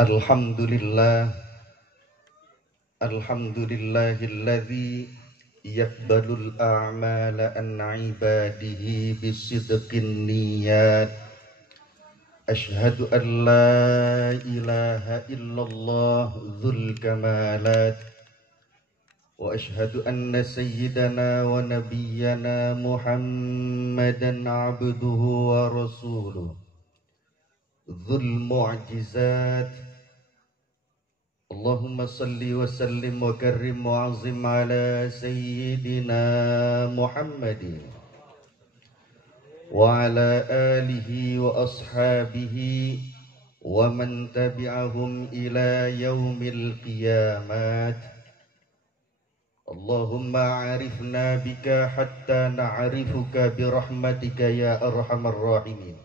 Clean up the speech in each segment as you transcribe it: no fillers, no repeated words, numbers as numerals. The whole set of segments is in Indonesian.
Alhamdulillah, alhamdulillahilladzi yaqbalul a'mala an ibadihi bisidqin niyat. Ashhadu an la ilaha illallah dzul kamalat wa ashhadu anna sayyidana wa nabiyyana Muhammadan abduhu wa rasuluh dzul mu'jizat. Allahumma salli wa sallim wa karrim wa azim ala sayyidina Muhammadin wa ala alihi wa ashabihi wa man tabi'ahum ila yaumil qiyamat. Allahumma arifna bika hatta na'rifuka birahmatika ya arhamar rahimin.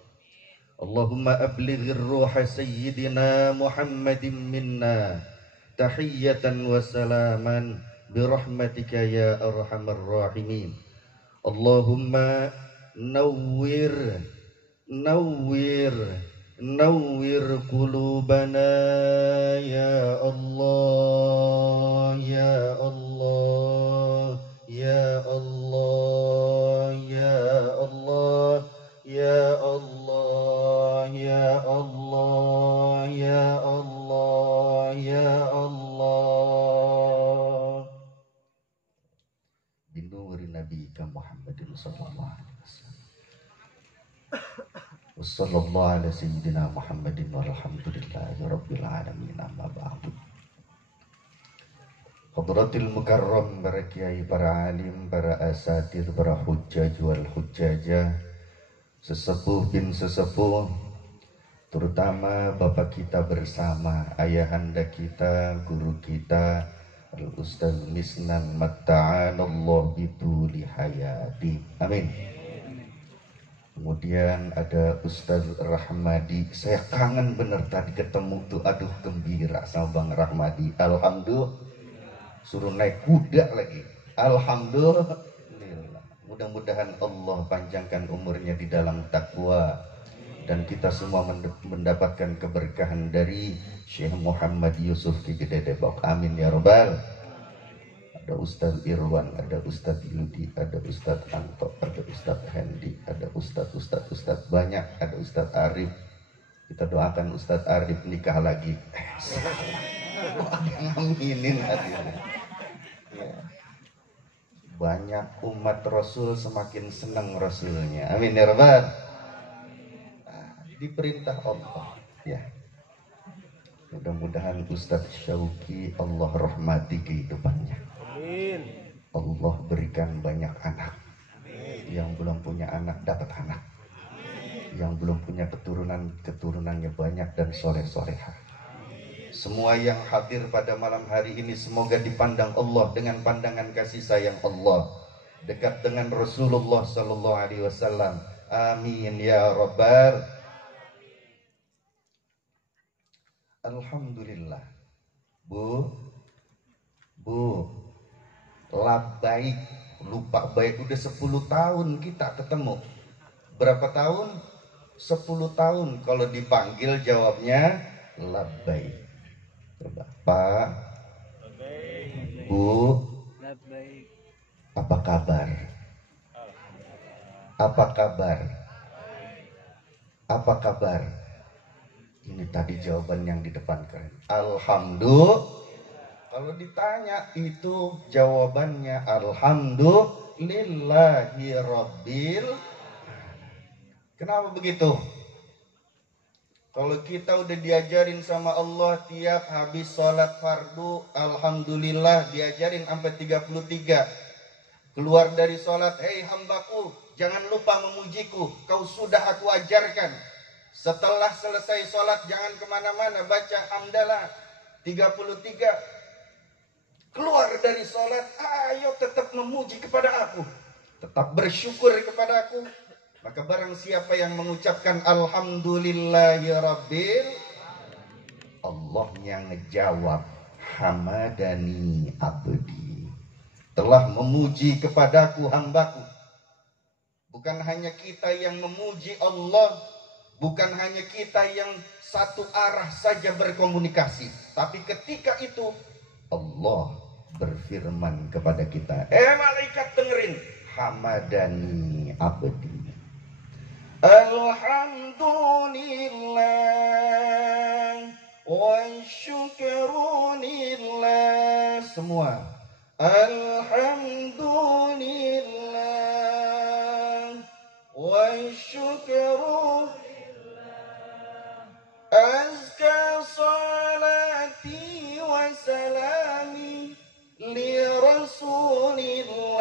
Allahumma ablighir ruha sayyidina Muhammadin minna tahiyatan wa salaman birahmatika ya arhamar rahimin. Allahumma nawwir qulubana ya Allah ya Allah ya Allah ya Allah ya Allah ya Allah ya Allah ya Allah binuri nabiyika Muhammadin sallallahu alaihi wasallam wa sallallahu ala sayyidina Muhammadin walhamdulillahi rabbil alamin amma ba'du. Hadratil mukarram, para kiai, para alim, para asatir, para hujjaj wal hujjajah, sesepuh bin sesepuh, terutama bapak kita bersama, ayahanda kita, guru kita, Al-Ustaz Misnan Matta'anallah bituli hayati. Amin. Kemudian ada Ustaz Rahmadi. Saya kangen bener tadi ketemu tuh, aduh gembira sama Bang Rahmadi. Alhamdulillah. Suruh naik kuda lagi. Alhamdulillah. Mudah-mudahan Allah panjangkan umurnya di dalam takwa dan kita semua mendapatkan keberkahan dari Syekh Muhammad Yusuf Ki Gede Depok. Amin ya robbal. Ada Ustaz Irwan, ada Ustaz Yudi, ada Ustaz Anto, ada Ustaz Hendi, ada Ustaz banyak, ada Ustaz Arif. Kita doakan Ustaz Arif nikah lagi. Aminin hatinya. Ya. Banyak umat Rasul semakin senang Rasulnya. Amin ya rabbal. Diperintah Allah. Ya. Mudah-mudahan Ustaz Syauki Allah rahmati kehidupannya. Amin. Allah berikan banyak anak. Amin. Yang belum punya anak dapat anak. Amin. Yang belum punya keturunannya banyak dan soleh-solehah. Semua yang hadir pada malam hari ini semoga dipandang Allah dengan pandangan kasih sayang Allah, dekat dengan Rasulullah sallallahu alaihi wasallam. Amin ya rabbal. Alhamdulillah. Bu, labbaik, lupa baik, udah 10 tahun kita ketemu. Berapa tahun? 10 tahun. Kalau dipanggil jawabnya labbaik. Coba, Pak, Bu, apa kabar? Apa kabar? Apa kabar? Ini tadi jawaban yang di depan keren. Alhamdulillah. Kalau ditanya itu jawabannya alhamdulillahi rabbil. Kenapa begitu? Kalau kita udah diajarin sama Allah tiap habis sholat fardu, alhamdulillah, diajarin sampai 33. Keluar dari sholat, hei hambaku, jangan lupa memujiku, kau sudah aku ajarkan. Setelah selesai sholat, jangan kemana-mana, baca hamdalah 33. Keluar dari sholat, ayo tetap memuji kepada aku, tetap bersyukur kepada aku. Maka barang siapa yang mengucapkan alhamdulillahi rabbil, Allah yang ngejawab hamadani abdi, telah memuji kepadaku hambaku. Bukan hanya kita yang memuji Allah, Bukan hanya kita yang satu arah saja berkomunikasi, tapi ketika itu Allah berfirman kepada kita, malaikat dengerin, hamadani abdi, alhamdulillah wa syukrunillah, semua alhamdulillah wa syukrunillah, azka salati wa salami li rasulillah,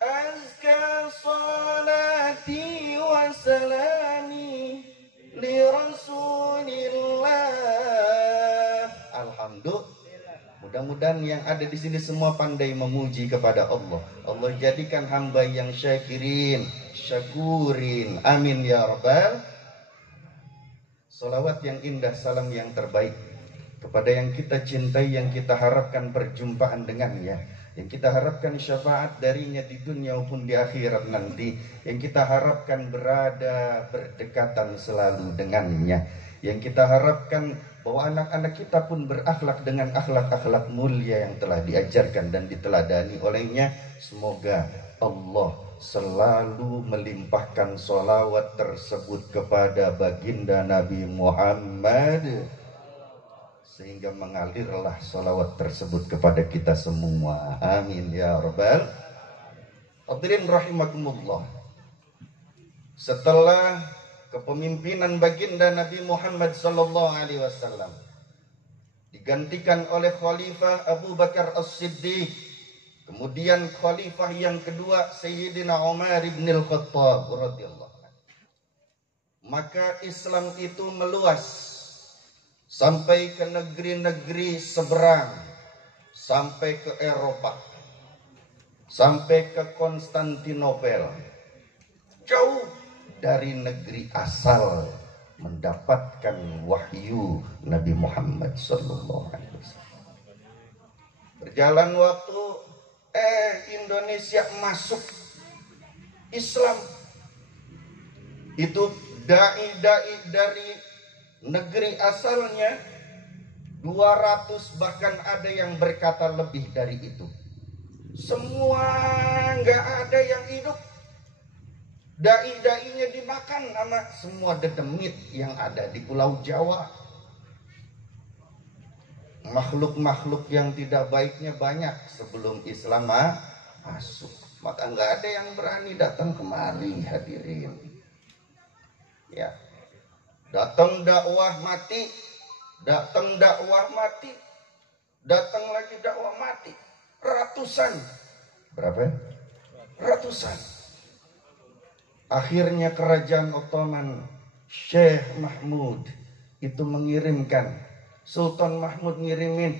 azka salati wa salami li rasulillah. Alhamdulillah. Mudah-mudahan yang ada di sini semua pandai memuji kepada Allah. Allah jadikan hamba yang syakirin, syakurin. Amin ya rabbal. Salawat yang indah, salam yang terbaik kepada yang kita cintai, yang kita harapkan perjumpaan dengannya, yang kita harapkan syafaat darinya di dunia maupun di akhirat nanti, yang kita harapkan berada berdekatan selalu dengannya, yang kita harapkan bahwa anak-anak kita pun berakhlak dengan akhlak-akhlak mulia yang telah diajarkan dan diteladani olehnya. Semoga Allah selalu melimpahkan sholawat tersebut kepada baginda Nabi Muhammad, sehingga mengalirlah sholawat tersebut kepada kita semua. Amin ya rabbal. Hadirin rahimakumullah. Setelah kepemimpinan baginda Nabi Muhammad sallallahu alaihi wasallam digantikan oleh Khalifah Abu Bakar As-Siddiq, kemudian khalifah yang kedua Sayyidina Umar ibn al-Khattab radhiyallahu anhu, maka Islam itu meluas sampai ke negeri-negeri seberang, sampai ke Eropa, sampai ke Konstantinopel, jauh dari negeri asal mendapatkan wahyu Nabi Muhammad sallallahu alaihi wasallam. Berjalan waktu, Indonesia masuk Islam. Itu dai-dai dari negeri asalnya 200, bahkan ada yang berkata lebih dari itu. Semua nggak ada yang hidup. Dai-dainya dimakan sama semua dedemit yang ada di Pulau Jawa. Makhluk-makhluk yang tidak baiknya banyak sebelum Islam masuk. Maka nggak ada yang berani datang kemari, hadirin. Ya, datang dakwah mati, datang dakwah mati, datang lagi dakwah mati. Ratusan, berapa? Ratusan. Akhirnya kerajaan Ottoman, Syekh Mahmud itu mengirimkan, Sultan Mahmud ngirimin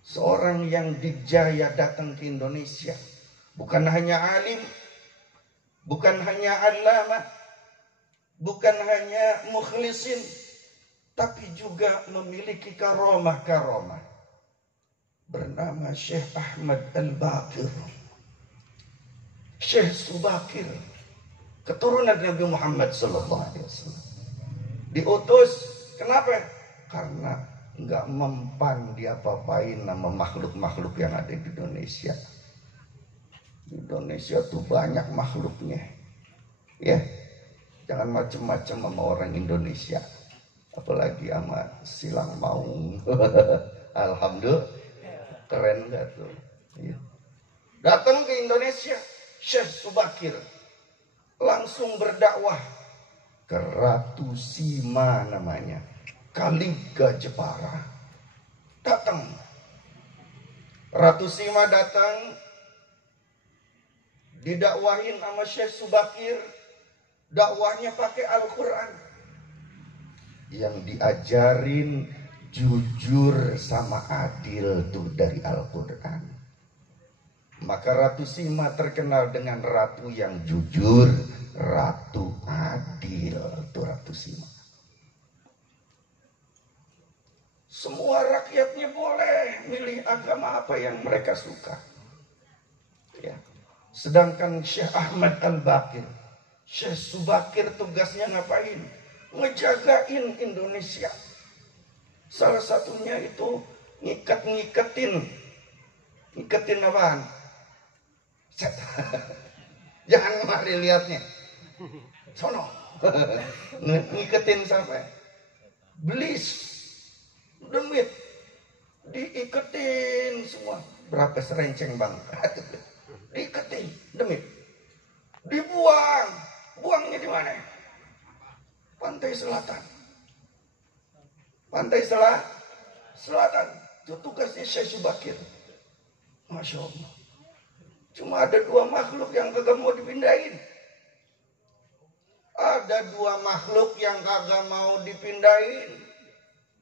seorang yang dijaya datang ke Indonesia. Bukan hanya alim, bukan hanya allamah, bukan hanya mukhlisin, tapi juga memiliki karomah-karomah. Bernama Syekh Ahmad Al-Baqir, Syekh Subakir, keturunan Nabi Muhammad sallallahu alaihi wasallam. Diutus, kenapa? Karena nggak mempan diapa-apain sama makhluk-makhluk yang ada di Indonesia. Indonesia tuh banyak makhluknya. Ya, jangan macem-macem sama orang Indonesia. Apalagi sama silang maung. Alhamdulillah, keren gak tuh? Ya. Datang ke Indonesia, Syekh Subakir langsung berdakwah ke Ratu Sima namanya, Kaliga Jepara. Datang Ratu Sima, datang didakwahin sama Syekh Subakir. Dakwahnya pakai Al-Quran, yang diajarin jujur sama adil tuh dari Al-Quran. Maka Ratu Sima terkenal dengan ratu yang jujur, ratu adil, itu Ratu Sima. Semua rakyatnya boleh milih agama apa yang mereka suka. Ya. Sedangkan Syekh Ahmad Al-Baqir, Syekh Subakir tugasnya ngapain? Ngejagain Indonesia. Salah satunya itu ngiketin apaan? Jangan mari lihatnya. Sono. Ngiketin sampai belis demit diiketin semua. Berapa serenceng bang? Diiketin demit. Buangnya di mana? Pantai Selatan. Pantai Selatan. Itu tugasnya Syekh Subakir. Masya Allah. Cuma ada 2 makhluk yang kagak mau dipindahin. Ada 2 makhluk yang kagak mau dipindahin.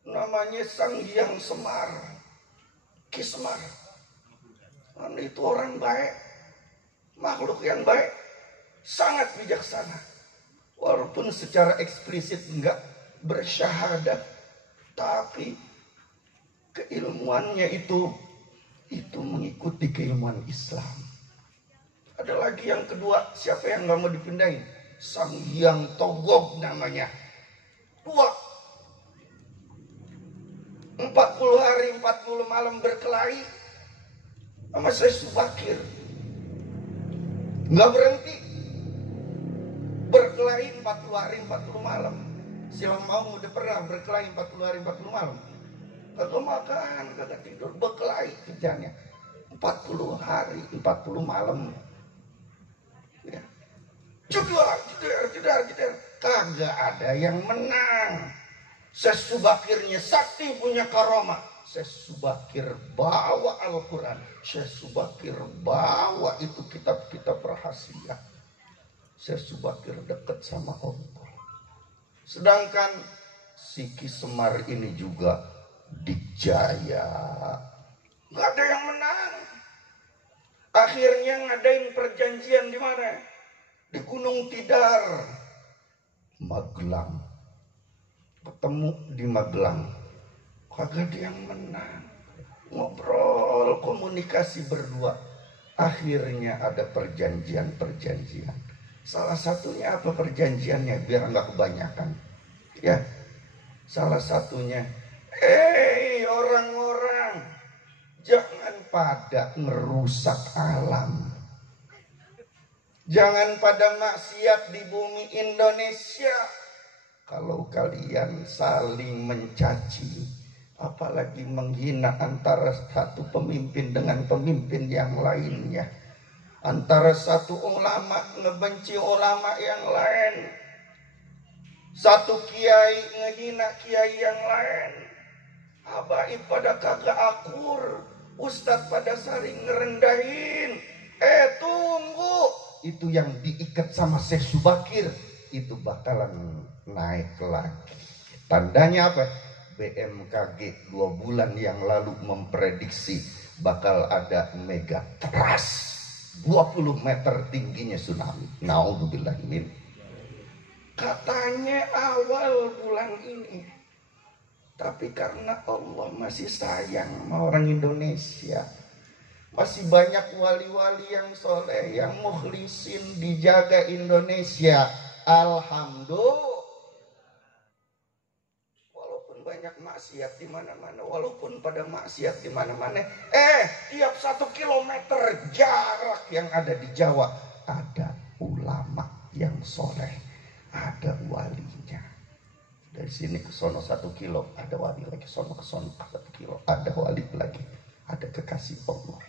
Namanya Sang Hyang Semar, Ki Semar. Itu orang baik. Makhluk yang baik. Sangat bijaksana. Walaupun secara eksplisit enggak bersyahadat. Tapi keilmuannya itu mengikuti keilmuan Islam. Ada lagi yang kedua, siapa yang nggak mau dipindahin? Sang Hyang Togog namanya. 40 hari 40 malam berkelahi sama Syekh Subakir. Nggak berhenti. Berkelahi 40 hari 40 malam. Silang mau udah pernah berkelahi 40 hari 40 malam. Kagak makan, kagak tidur, berkelahi kerjanya 40 hari 40 malam. Ya. Jedar. Kagak ada yang menang. Syekh Subakirnya sakti punya karomah. Syekh Subakir bawa Al-Quran. Syekh Subakir bawa itu kitab-kitab rahasia. Syekh Subakir dekat sama Allah. Sedangkan si Ki Semar ini juga dikjaya. Gak ada yang menang. Akhirnya ngadain perjanjian di mana? Di Gunung Tidar, Magelang. Ketemu di Magelang. Kagak ada yang menang. Ngobrol, komunikasi berdua. Akhirnya ada perjanjian. Salah satunya apa perjanjiannya? Biar nggak kebanyakan. Ya, salah satunya, orang-orang, jangan pada merusak alam. Jangan pada maksiat di bumi Indonesia. Kalau kalian saling mencaci, apalagi menghina antara satu pemimpin dengan pemimpin yang lainnya, antara satu ulama ngebenci ulama yang lain, satu kiai ngehina kiai yang lain, habaib pada kagak akur, ustadz pada saling ngerendahin. Tunggu, itu yang diikat sama Syekh Subakir itu bakalan naik lagi. Tandanya apa? BMKG 2 bulan yang lalu memprediksi bakal ada megatrust 20 meter tingginya tsunami. Naudzubillah min. Katanya awal bulan ini. Tapi karena Allah masih sayang sama orang Indonesia, masih banyak wali-wali yang soleh, yang mukhlisin, dijaga Indonesia. Alhamdulillah. Walaupun banyak maksiat di mana-mana, walaupun pada maksiat di mana-mana, tiap 1 kilometer jarak yang ada di Jawa ada ulama yang soleh, ada walinya. Dari sini ke sono 1 kilo ada wali lagi, sono ke sono 1 kilo ada wali lagi, ada kekasih Allah.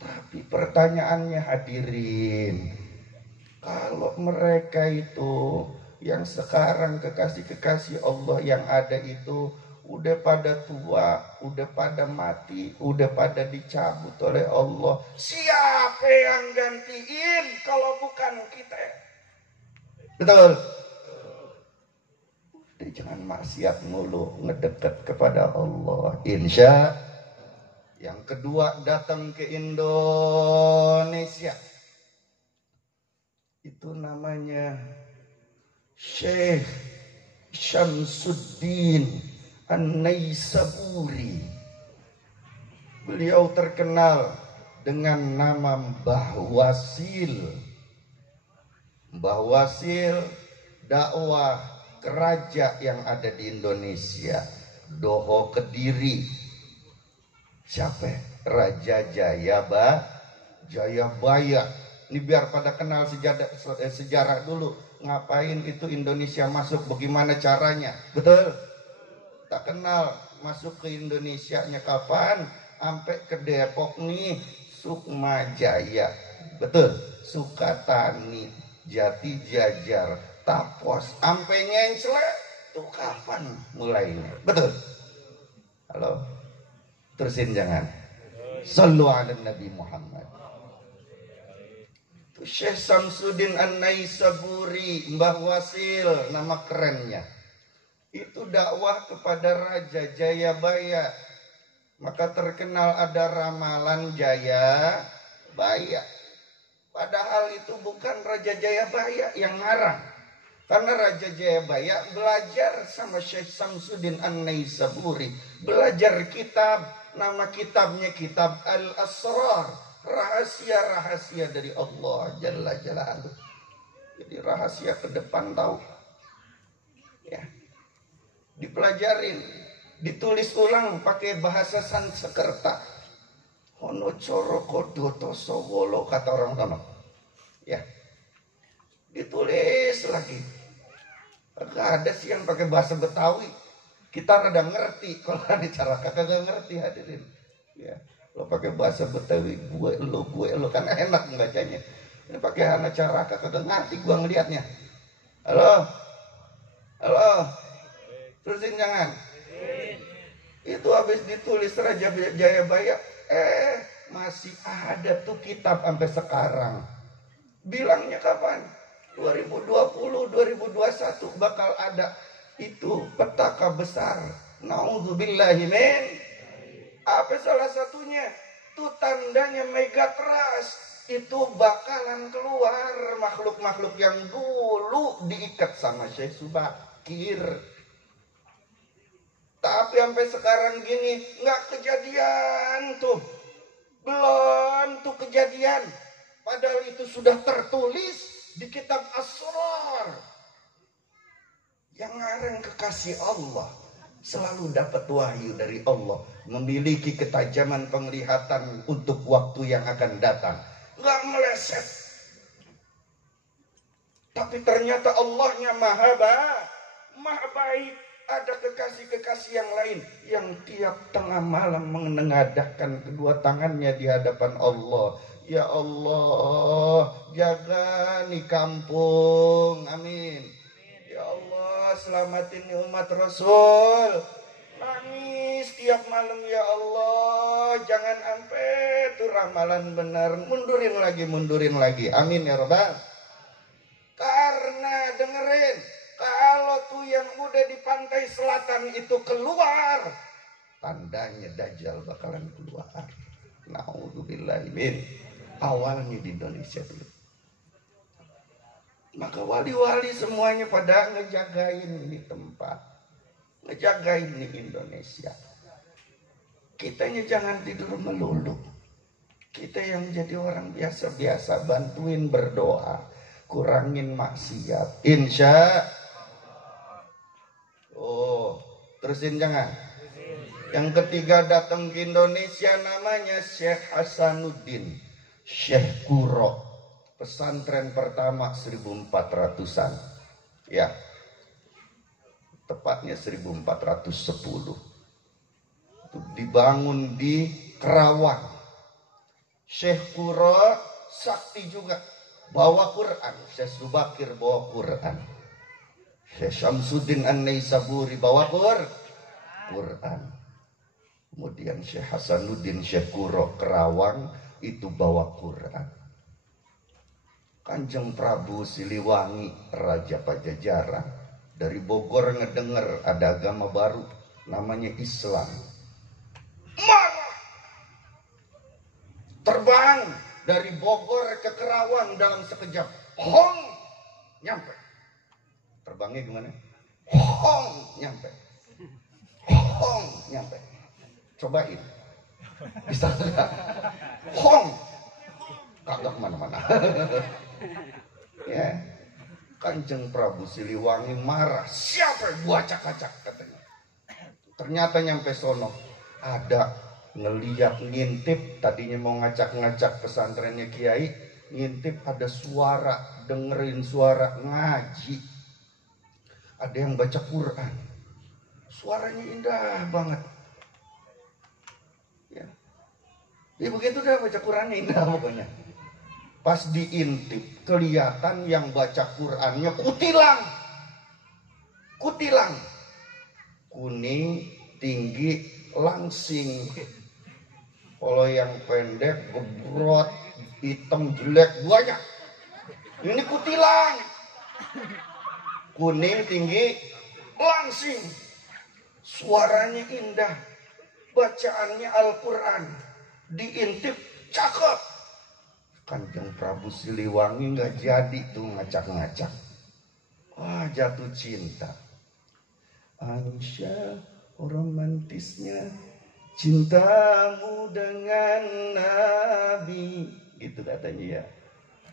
Tapi pertanyaannya hadirin, kalau mereka itu yang sekarang kekasih-kekasih Allah yang ada itu udah pada tua, udah pada mati, udah pada dicabut oleh Allah, siapa yang gantiin kalau bukan kita? Betul. Jadi jangan maksiat mulu, ngedeket kepada Allah. Insya. Yang kedua, datang ke Indonesia. Itu namanya Syekh Syamsuddin An-Naisaburi. Beliau terkenal dengan nama Mbah Wasil. Mbah Wasil dakwah ke raja yang ada di Indonesia, Doho Kediri. Siapa? Raja Jayabaya. Ini biar pada kenal sejarah dulu. Ngapain itu Indonesia masuk, bagaimana caranya? Betul? Tak kenal masuk ke Indonesianya kapan? Sampai ke Depok nih, Sukmajaya. Betul? Sukatani, Jati Jajar, Tapos, sampai Nyengsle. Tuh kapan mulainya? Betul? Halo? Terusin jangan. Sallu ala Nabi Muhammad. Syekh Samsuddin An-Naisaburi, Mbah Wasil, nama kerennya. Itu dakwah kepada Raja Jayabaya. Maka terkenal ada ramalan Jayabaya. Padahal itu bukan Raja Jayabaya yang ngarang. Karena Raja Jayabaya belajar sama Syekh Samsuddin An-Naisaburi. Belajar kitab, nama kitabnya kitab Al-Asrar. Rahasia-rahasia dari Allah Jalla Jalaluh. Jadi rahasia ke depan tahu. Ya. Dipelajarin, ditulis ulang pakai bahasa Sanskerta. Hono coro kodoto sowolo kata orang sana. Ya. Ditulis lagi. Gak ada sih yang pakai bahasa Betawi. Kita rada ngerti kalau ada cara kagak ngerti hadirin. Ya. Lo pakai bahasa Betawi, gue lo kan enak membacanya. Ini pakai anak cara kagak ngerti gue ngelihatnya. Halo. Terusin jangan. Itu habis ditulis Raja Jayabaya, masih ada tuh kitab sampai sekarang. Bilangnya kapan? 2020, 2021 bakal ada itu petaka besar. Nauzubillahi min. Apa salah satunya? Itu tandanya Megatrust. Itu bakalan keluar makhluk-makhluk yang dulu diikat sama Syekh Subakir. Tapi sampai sekarang gini nggak kejadian tuh. Belum tuh kejadian. Padahal itu sudah tertulis di kitab Asrar. Yang ngarang kekasih Allah selalu dapat wahyu dari Allah, memiliki ketajaman penglihatan untuk waktu yang akan datang, nggak meleset. Tapi ternyata Allahnya maha baik. Ada kekasih-kekasih yang lain yang tiap tengah malam menengadahkan kedua tangannya di hadapan Allah. Ya Allah, jaga nih kampung, amin. Ya Allah, selamatin umat Rasul. Nangis tiap malam, ya Allah, jangan sampai itu ramalan benar. Mundurin lagi. Amin ya Rabbal. Karena dengerin, kalau tuh yang udah di pantai selatan itu keluar, tandanya Dajjal bakalan keluar. Nauzubillahi min. Awalnya di Indonesia dulu. Maka wali-wali semuanya pada ngejagain ini tempat, ngejagain ini Indonesia. Kitanya jangan tidur melulu. Kita yang jadi orang biasa-biasa, bantuin berdoa, kurangin maksiat. Insya. Terusin jangan. Yang ketiga datang ke Indonesia namanya Syekh Hasanuddin, Syekh Kuro. Pesantren pertama 1400-an. Ya. Tepatnya 1410. Itu dibangun di Kerawang. Syekh Kuro sakti juga. Bawa Quran. Syekh Subakir bawa Quran. Syekh Samsuddin An-Naisaburi bawa Quran. Kemudian Syekh Hasanuddin Syekh Kuro Kerawang itu bawa Quran. Kanjeng Prabu Siliwangi Raja Pajajaran dari Bogor ngedenger ada agama baru namanya Islam. Marah. Terbang dari Bogor ke Kerawang dalam sekejap. Hong nyampe. Terbangnya gimana? Hong nyampe. Hong nyampe. Cobain. Bisa enggak? Hong. Kagak kemana-mana. Ya. Kanjeng Prabu Siliwangi marah. Siapa yang gua acak-acak katanya. Ternyata nyampe sono ada ngeliat ngintip, tadinya mau ngacak-ngacak pesantrennya Kiai, ngintip ada suara, dengerin suara ngaji. Ada yang baca Quran. Suaranya indah banget. Ya begitu dah baca Qurannya indah pokoknya. Pas diintip kelihatan yang baca Qurannya kutilang. Kutilang. Kuning, tinggi, langsing. Kalau yang pendek, gebrot, hitam, jelek, banyak. Ini kutilang. Kuning, tinggi, langsing. Suaranya indah. Bacaannya Al-Quran. Diintip, cakep. Kanjeng Prabu Siliwangi nggak jadi tuh ngacak-ngacak. Wah, jatuh cinta. Aisyah, romantisnya cintamu dengan Nabi. Gitu katanya ya.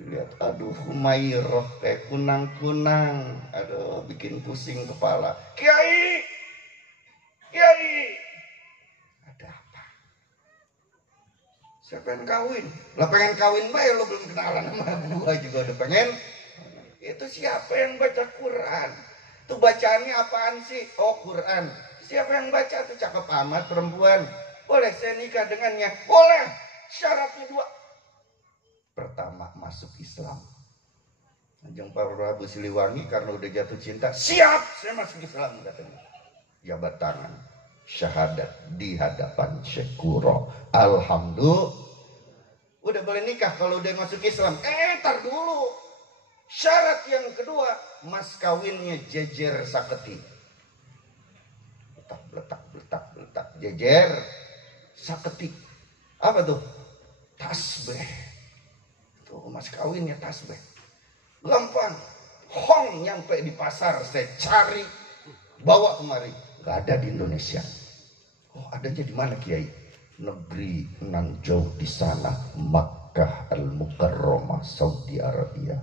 Lihat, aduh, Humairah kayak kunang-kunang. Aduh, bikin pusing kepala. Kiai, Kiai. Siapa yang kawin? Lah pengen kawin bayar lo belum kenalan sama gua juga udah pengen. Itu siapa yang baca Quran? Tuh bacaannya apaan sih? Oh, Quran. Siapa yang baca tuh? Cakep amat perempuan. Boleh saya nikah dengannya? Boleh. Syaratnya 2. Pertama, masuk Islam. Kanjeng Prabu Siliwangi karena udah jatuh cinta, siap saya masuk Islam katanya. Jabat tangan. Syahadat di hadapan Syekh Kuro. Alhamdulillah. Udah boleh nikah kalau udah masuk Islam. Tar dulu. Syarat yang kedua, mas kawinnya jejer saketi. Letak. Jejer saketi. Apa tuh? Tasbih. Tuh mas kawinnya tasbih. Gampang. Hong nyampe di pasar saya cari. Bawa kemari. Gak ada di Indonesia. Oh, adanya di mana Kiai? Negeri nan jauh di sana, Makkah Al-Mukarramah, Saudi Arabia.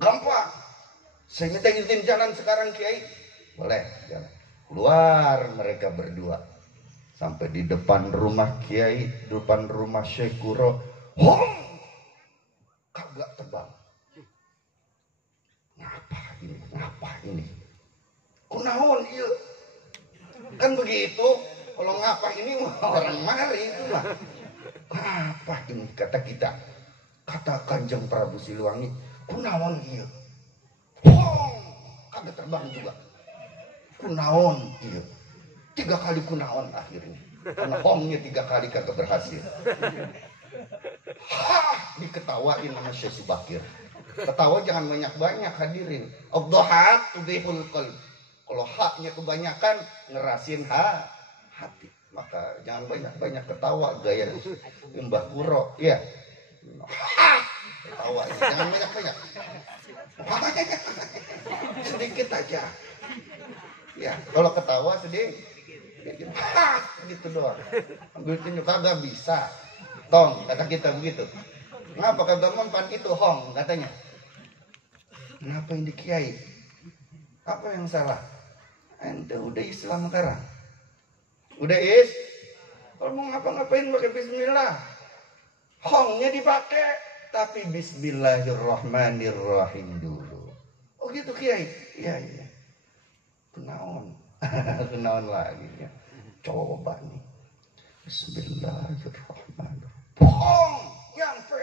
Gampang. Saya minta izin jalan sekarang Kiai. Boleh jalan. Keluar mereka berdua. Sampai di depan rumah Kiai, depan rumah Syekh Kuro. Hong! Kagak terbang. Ngapa ini? Kunaon iya? Kan begitu. Kalau ngapa ini orang mari itulah. Apa ini kata kita? Kata Kanjeng Prabu Siliwangi, kunaon iya? Hong, kagak terbang juga. Kunaon iya? 3 kali kunaon akhirnya. Karena hongnya 3 kali kagak berhasil. Diketawain sama Syekh Subakir. Ketawa jangan banyak-banyak hadirin. Ad-dhahat tudhibul qalb. Kalau haknya kebanyakan ngerasin hati. Maka jangan banyak-banyak ketawa gaya Mbah Kuro. Ya. Ketawa. Jangan banyak-banyak. Sedikit aja. Ya, kalau ketawa sedikit. Gitu doang. Ambil tunjuk kagak bisa. Tong, kata kita begitu. Ngapa kagak mempan itu hong katanya. Kenapa ini Kiai? Apa yang salah? Ente udah Islam sekarang. Udah kalau mau ngapa-ngapain pakai bismillah. Hongnya dipakai, tapi bismillahirrahmanirrahim dulu. Oh gitu Kiai? Iya. Kenaon? Kenaon lagi ya. Coba nih. Bismillahirrahmanirrahim. Hong nyampe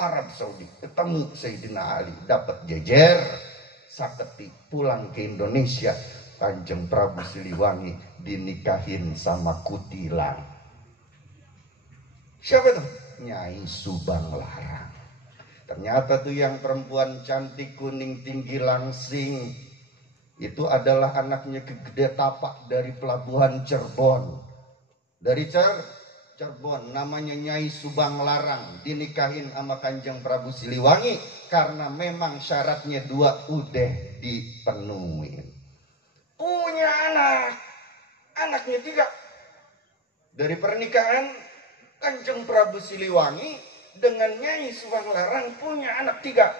Arab Saudi, ketemu Sayyidina Ali, dapat jejer saketi, pulang ke Indonesia. Kanjeng Prabu Siliwangi dinikahin sama kutilang. Siapa tuh? Nyai Subang Larang. Ternyata tuh yang perempuan cantik, kuning, tinggi, langsing, itu adalah anaknya Gede Tapak dari pelabuhan Cirebon. Dari Cirebon, namanya Nyai Subang Larang, dinikahin sama Kanjeng Prabu Siliwangi karena memang syaratnya 2 udah dipenuhi. Punya anaknya 3. Dari pernikahan Kanjeng Prabu Siliwangi dengan Nyai Subang Larang punya anak 3.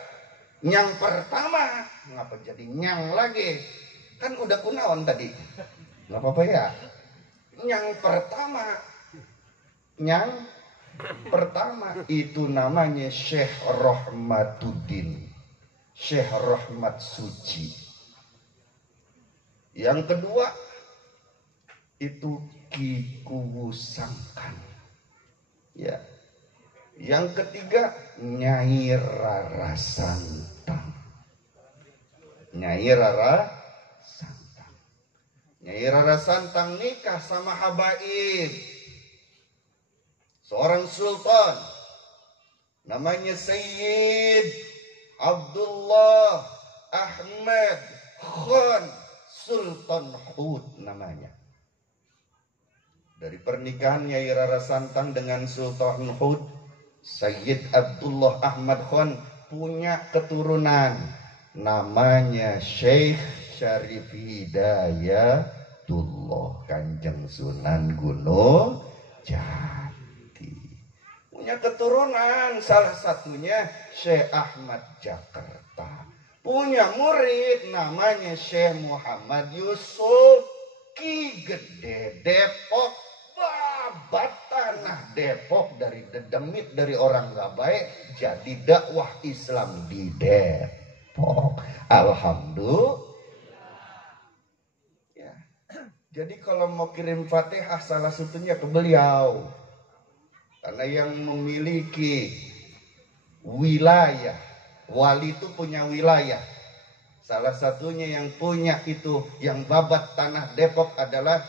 Yang pertama, ngapa jadi nyang lagi? Kan udah kunaon tadi. Nggak apa-apa ya. Yang pertama itu namanya Syekh Rahmatuddin, Syekh Rahmat Suci. Yang kedua itu Ki Kuwusangkan. Ya. Yang ketiga Nyai Rara Santang. Nyai Rara Santang. Nyai Rara Santang nikah sama habaib, seorang sultan namanya Sayyid Abdullah Ahmad Khan Sultan Hud namanya. Dari pernikahan Nyai Rara Santang dengan Sultan Hud, Sayyid Abdullah Ahmad Khan punya keturunan namanya Syekh Syarif Hidayatullah Kanjeng Sunan Gunung Jati. Punya keturunan, salah satunya Syekh Ahmad Jakarta. Punya murid namanya Syekh Muhammad Yusuf Ki Gede Depok. Babat tanah Depok dari dedemit, dari orang gak baik jadi dakwah Islam di Depok. Alhamdulillah. Ya. Jadi kalau mau kirim Fatihah salah satunya ke beliau. Karena yang memiliki wilayah, wali itu punya wilayah. Salah satunya yang punya itu, yang babat tanah Depok adalah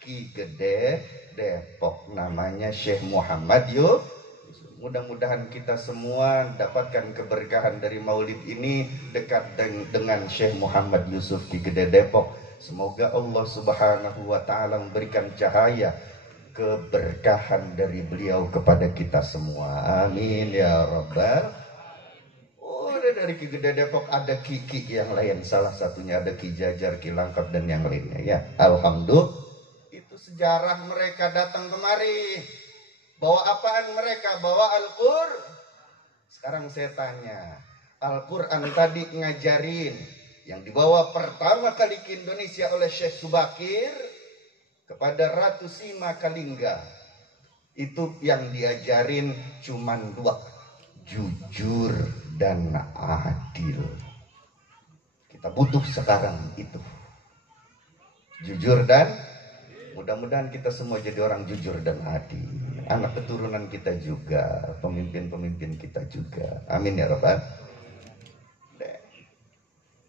Ki Gede Depok, namanya Syekh Muhammad Yusuf. Mudah-mudahan kita semua dapatkan keberkahan dari maulid ini, dekat dengan Syekh Muhammad Yusuf Ki Gede Depok. Semoga Allah Subhanahu wa taala memberikan cahaya keberkahan dari beliau kepada kita semua. Amin ya rabbal. Udah dari Ki Gede Depok ada Ki yang lain, salah satunya ada Ki Jajar, Ki Langkap dan yang lainnya ya. Alhamdulillah. Sejarah mereka datang kemari. Bawa apaan mereka? Bawa Al-Qur'an. Sekarang saya tanya, Al-Quran tadi ngajarin yang dibawa pertama kali ke Indonesia oleh Syekh Subakir kepada Ratu Sima Kalingga. Itu yang diajarin cuman dua, jujur dan adil. Kita butuh sekarang itu, jujur dan mudah-mudahan kita semua jadi orang jujur dan adil. Anak keturunan kita juga, pemimpin-pemimpin kita juga. Amin ya Rabbal.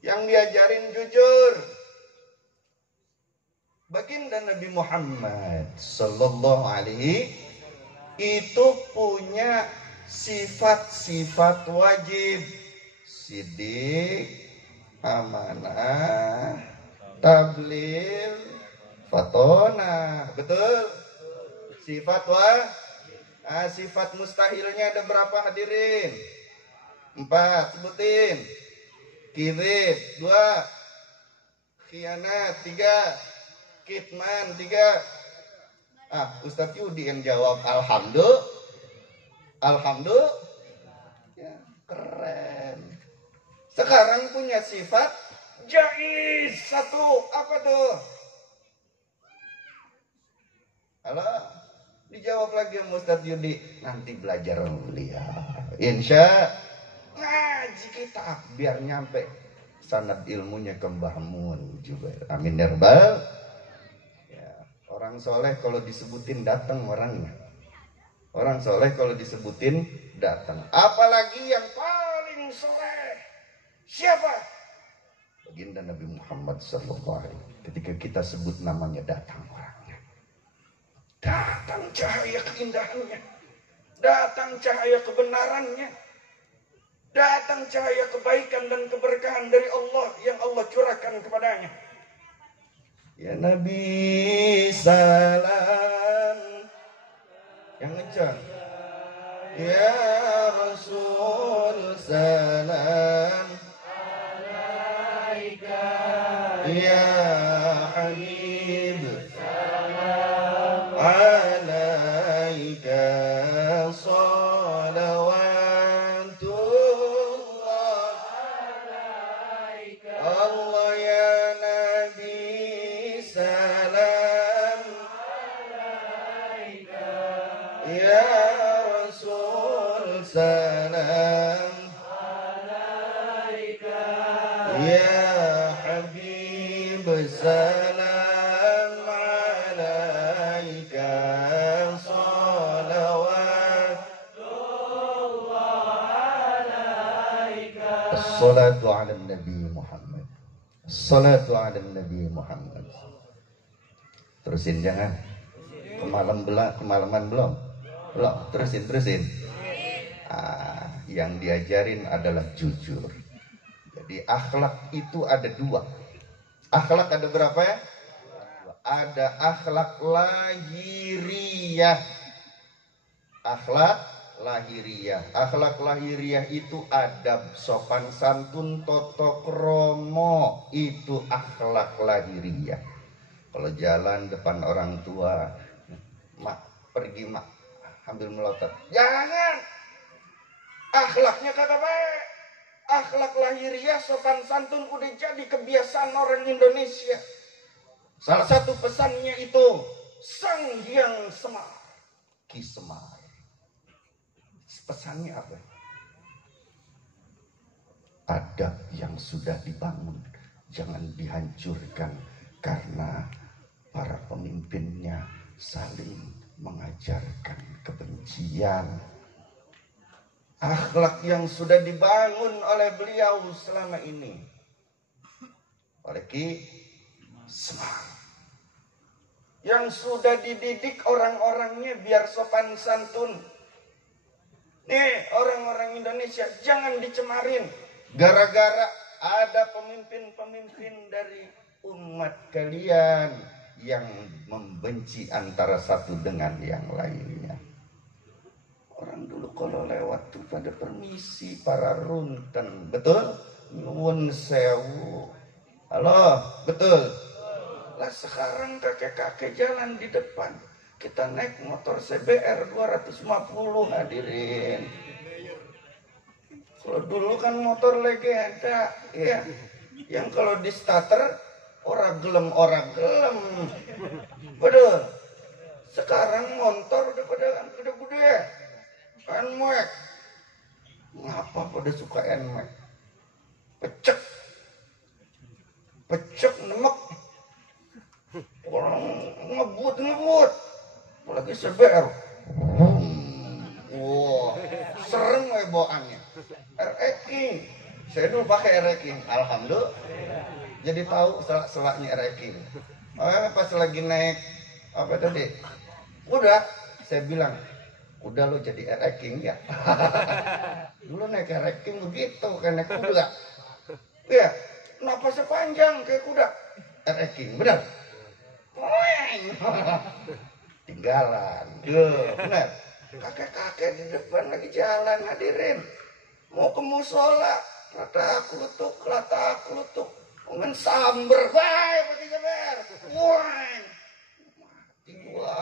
Yang diajarin jujur. Baginda Nabi Muhammad sallallahu alaihi itu punya sifat-sifat wajib. Sidik, amanah, tabligh, fatona, betul? Sifat sifat mustahilnya ada berapa hadirin? 4, sebutin. Kizib 2, khianat 3, kitman 3. Ustadz Yudi yang jawab. Alhamdulillah. Ya, keren. Sekarang punya sifat jaiz 1, apa tuh? Halo, dijawab lagi sama Ustadz Yudi. Nanti belajar beliau. Insya ngaji kitab biar nyampe sanad ilmunya ke Mbah Mun juga. Amin ya Rabbal. Ya, orang soleh kalau disebutin datang orangnya. Orang soleh kalau disebutin datang. Apalagi yang paling soleh. Siapa? Baginda Nabi Muhammad SAW. Ketika kita sebut namanya datang orangnya. Datang cahaya keindahannya, datang cahaya kebenarannya, datang cahaya kebaikan dan keberkahan dari Allah yang Allah curahkan kepadanya. Ya Nabi salam, yang ngejar. Ya Rasul salam, ya Habib alaika salawatullah Allah ya Nabi salam alaika, ya Rasul salam alaika, ya Habib salam alaika, salatu ala Nabi Muhammad. Salatu ala Nabi Muhammad. Terusin jangan. Kemalaman belum? Belum. Terusin. Yang diajarin adalah jujur. Jadi akhlak itu ada dua. Akhlak ada berapa ya? Ada akhlak lahiriah. Akhlak lahiriah itu adab, sopan santun, toto kromo, itu akhlak lahiriah. Kalau jalan depan orang tua, mak pergi mak ambil melotot, jangan. Akhlaknya kagak baik. Akhlak lahiriah, sopan santun udah jadi kebiasaan orang Indonesia. Salah satu pesannya itu Sang Hyang Semar, Ki Semar. Pesannya apa? Adab yang sudah dibangun jangan dihancurkan karena para pemimpinnya saling mengajarkan kebencian. Akhlak yang sudah dibangun oleh beliau selama ini, oleh Ki Semar, yang sudah dididik orang-orangnya biar sopan santun. Nih orang-orang Indonesia jangan dicemarin gara-gara ada pemimpin-pemimpin dari umat kalian yang membenci antara satu dengan yang lainnya. Orang dulu kalau lewat tuh pada permisi, para runten, betul? Nyuwun sewu. Halo, betul? Lah sekarang kakek-kakek jalan di depan. Kita naik motor CBR 250 hadirin. Kalau dulu kan motor legenda, ya. Yang kalau di starter orang gelem. Betul. Sekarang motor udah pada gede-gede. NMAX. Ngapa pada suka NMAX? Pecek nemek. Orang ngebut. Apalagi CBR. Wow, serem bawaannya. R-King. Saya dulu pakai R-King. Alhamdulillah. Jadi tahu selak-selaknya R-King. Pas lagi naik apa tadi? Udah, saya bilang, udah lo jadi R-King ya. Dulu naik R-King begitu, kan naik kuda. Ya, napasnya panjang kayak kuda. R-King, benar. Tinggalan, benar. Kakek-kakek di depan lagi jalan hadirin, mau ke musola, lata klutuk, mungkin samber, baik pakai jaber, mati gua.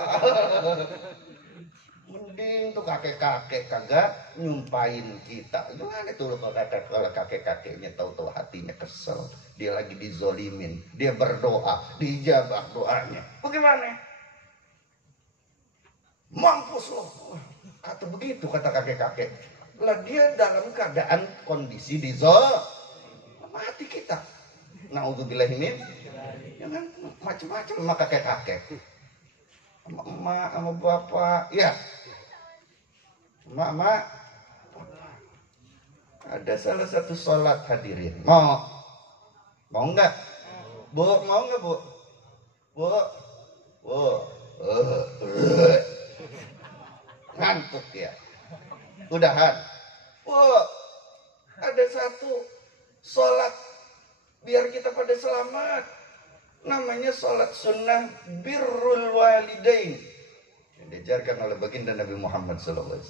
Mending tuh kakek-kakek kagak nyumpahin kita. Gimana tuh kalau kakek-kakeknya tahu-tahu hatinya kesel, dia lagi dizolimin, dia berdoa, dijabah doanya. Bagaimana? Mampus loh, kata begitu kata kakek-kakek. Lah dia dalam keadaan kondisi mati kita. Naudzubillah ini, jangan macam-macam sama kakek-kakek, sama emak, sama bapak, ya. Emak, ada salah satu sholat hadirin. Mau nggak? Bu, mau nggak bu? Ngantuk ya. Udahan. Ada satu sholat biar kita pada selamat. Namanya sholat sunnah birrul walidain. Yang diajarkan oleh baginda Nabi Muhammad SAW.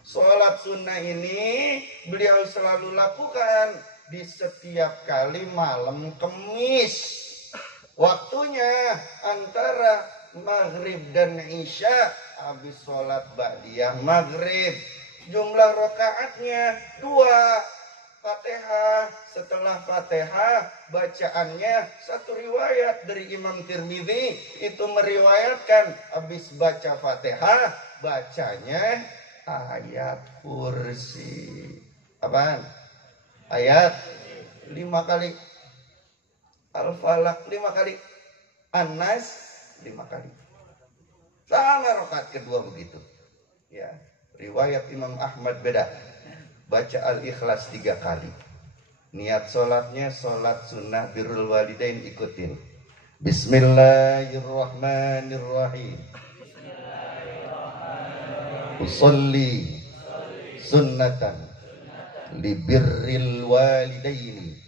Sholat sunnah ini beliau selalu lakukan di setiap kali malam Kemis. Waktunya antara maghrib dan isya. Habis sholat ba'diyah maghrib. Jumlah rakaatnya 2. Fatihah. Setelah Fatihah, bacaannya satu riwayat dari Imam Tirmidzi itu meriwayatkan habis baca Fatihah, bacanya ayat kursi. Apaan? Ayat 5 kali. Al-Falaq 5 kali. An-Nas 5 kali. Sama rakaat kedua begitu. Ya, riwayat Imam Ahmad beda. Baca Al-Ikhlas 3 kali. Niat sholatnya sholat sunnah birrul walidain, ikutin. Bismillahirrahmanirrahim. Usolli sunnatan li birril walidaini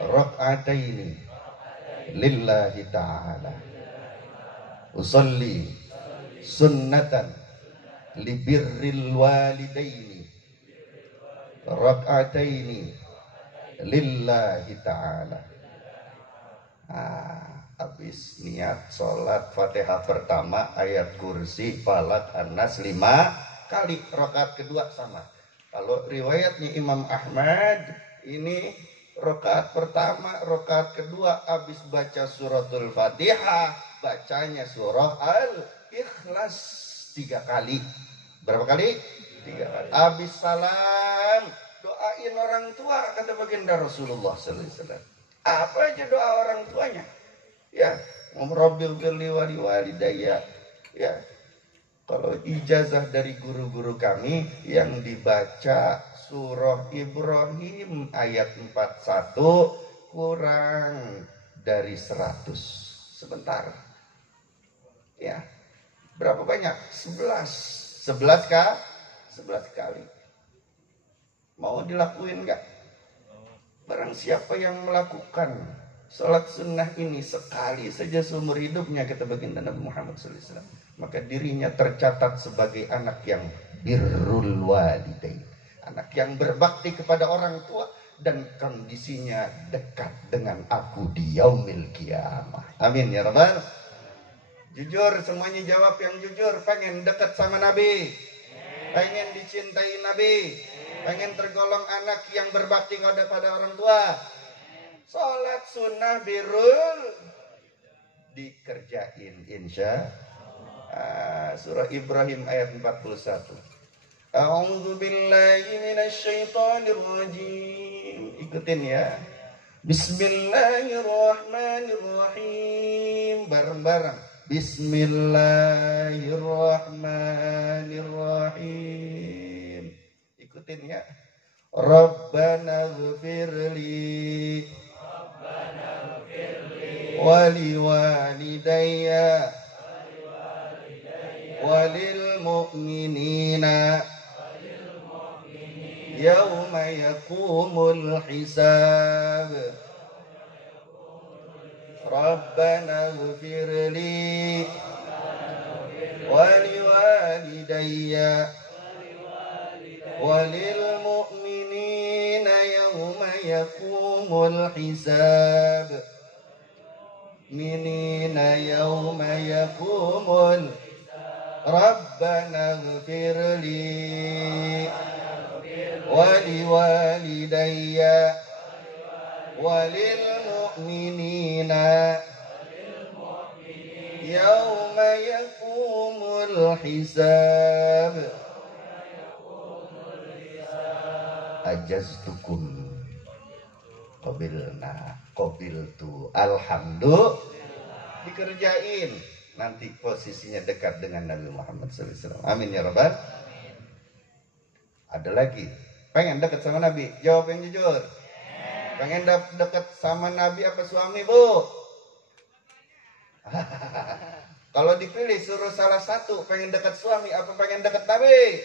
rak'ataini lillahi ta'ala. Usolli sunnatan li birril walidaini rak'ataini lillahi ta'ala. Habis niat sholat Fatihah pertama, ayat kursi, Falaq, An-Nas 5 kali. Rakaat kedua sama. Kalau riwayatnya Imam Ahmad, ini rakaat pertama, rakaat kedua habis baca suratul Fatihah, bacanya surah Al-Ikhlas 3 kali. Berapa kali? 3 kali. Habis salam, doain orang tua, kata baginda Rasulullah sallallahu alaihi wasallam. Apa aja doa orang tuanya? Ya, Rabbil firli wa liwalidayya. Ya. Kalau ijazah dari guru-guru kami yang dibaca surah Ibrahim ayat 41 kurang dari 100. Sebentar. Ya. Berapa banyak? 11. 11 kah? 11 kali. Mau dilakuin enggak? Barang siapa yang melakukan salat sunnah ini sekali saja seumur hidupnya, kata baginda Nabi Muhammad SAW, maka dirinya tercatat sebagai anak yang birrul walidain, anak yang berbakti kepada orang tua dan kondisinya dekat dengan aku di yaumil kiamah. Amin ya rabbal. Jujur, semuanya jawab yang jujur. Pengen dekat sama Nabi, pengen dicintai Nabi, pengen tergolong anak yang berbakti kepada orang tua. Salat sunnah birrul dikerjain insya. Surah Ibrahim ayat 41. A'udzu billahi minasyaitonir rajim. Ikutin ya. Bismillahirrahmanirrahim. Bareng-bareng. Bismillahirrahmanirrahim. Ikutin ya. Rabbana ghfirli wali walidayya walil mu'minina yawma yakumul hisab. Rabbana ghfirli wali walidayya walil mu'minina yawma yakumul hisab. Minina yawma yakumul. Rabbana ghfirli wali walidayya walil mu'minina yawma yakumul hisab. Ajaztukum qabiltu alhamdulillah. Dikerjain, nanti posisinya dekat dengan Nabi Muhammad SAW. Amin ya rabbal. Ada lagi, pengen dekat sama Nabi? Jawab yang jujur. Pengen dekat sama Nabi apa suami, Bu? Kalau dipilih suruh salah satu, pengen dekat suami apa pengen dekat Nabi?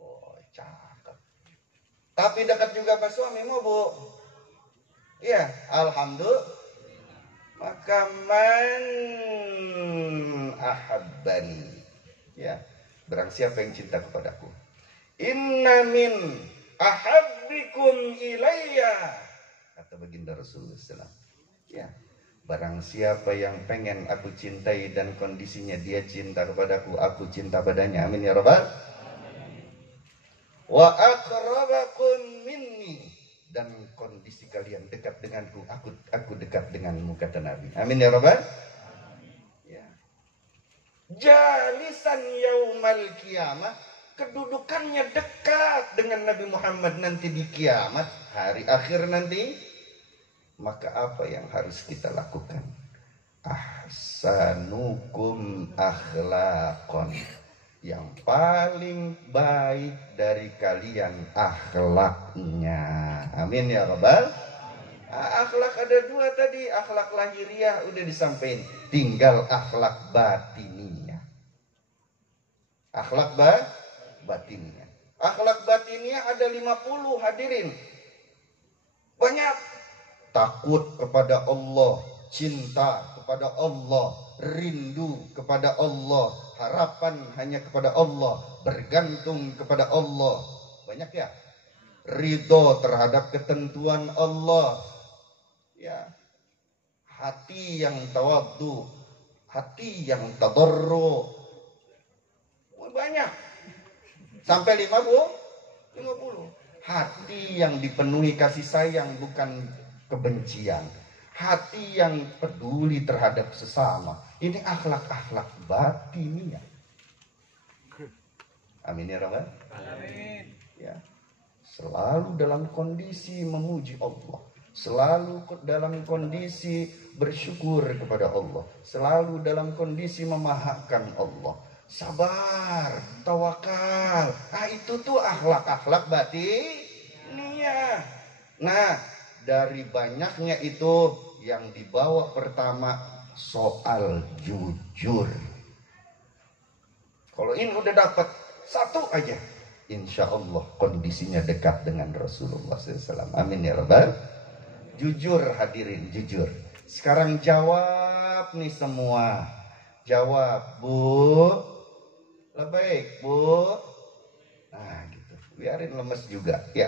Oh, cakep. Tapi dekat juga sama suami, mau, Bu? Iya, alhamdulillah. Maka man ahabbani, ya, barang siapa yang cinta kepadaku, inna min ahabbikum ilayya, kata baginda Rasulullah SAW. Ya, barang siapa yang pengen aku cintai dan kondisinya dia cinta kepadaku, aku cinta padanya. Amin ya rabbal. wa aqrabakum minni, dan kondisi kalian dekat denganku, aku dekat denganmu, kata Nabi. Amin ya rabbal. Ya. Jalisan yaumal kiamah, kedudukannya dekat dengan Nabi Muhammad nanti di kiamat, hari akhir nanti. Maka apa yang harus kita lakukan? Ahsanukum akhlaqan, yang paling baik dari kalian akhlaknya. Amin ya rabbal. Akhlak ada dua tadi, akhlak lahiriah udah disampaikan, tinggal akhlak batiniah. Akhlak batiniah. Akhlak batiniah ada 50 hadirin. Banyak. Takut kepada Allah, cinta kepada Allah, rindu kepada Allah, harapan hanya kepada Allah, bergantung kepada Allah. Banyak ya. Ridho terhadap ketentuan Allah. Ya. Hati yang tawadhu, hati yang tadarru. Banyak. Sampai 50. Hati yang dipenuhi kasih sayang, bukan kebencian. Hati yang peduli terhadap sesama. Ini akhlak-akhlak batiniah. Amin ya rabbal. Amin. Ya. Selalu dalam kondisi memuji Allah, selalu dalam kondisi bersyukur kepada Allah, selalu dalam kondisi memahamkan Allah, sabar, tawakal. Itu tuh akhlak-akhlak batiniah. Nah, dari banyaknya itu yang dibawa pertama soal jujur. Kalau ini udah dapat satu aja, insya Allah kondisinya dekat dengan Rasulullah SAW. Amin ya rabbal. Jujur hadirin, jujur. Sekarang jawab nih semua. Jawab, Bu. Baik, Bu. Nah gitu, biarin lemes juga ya.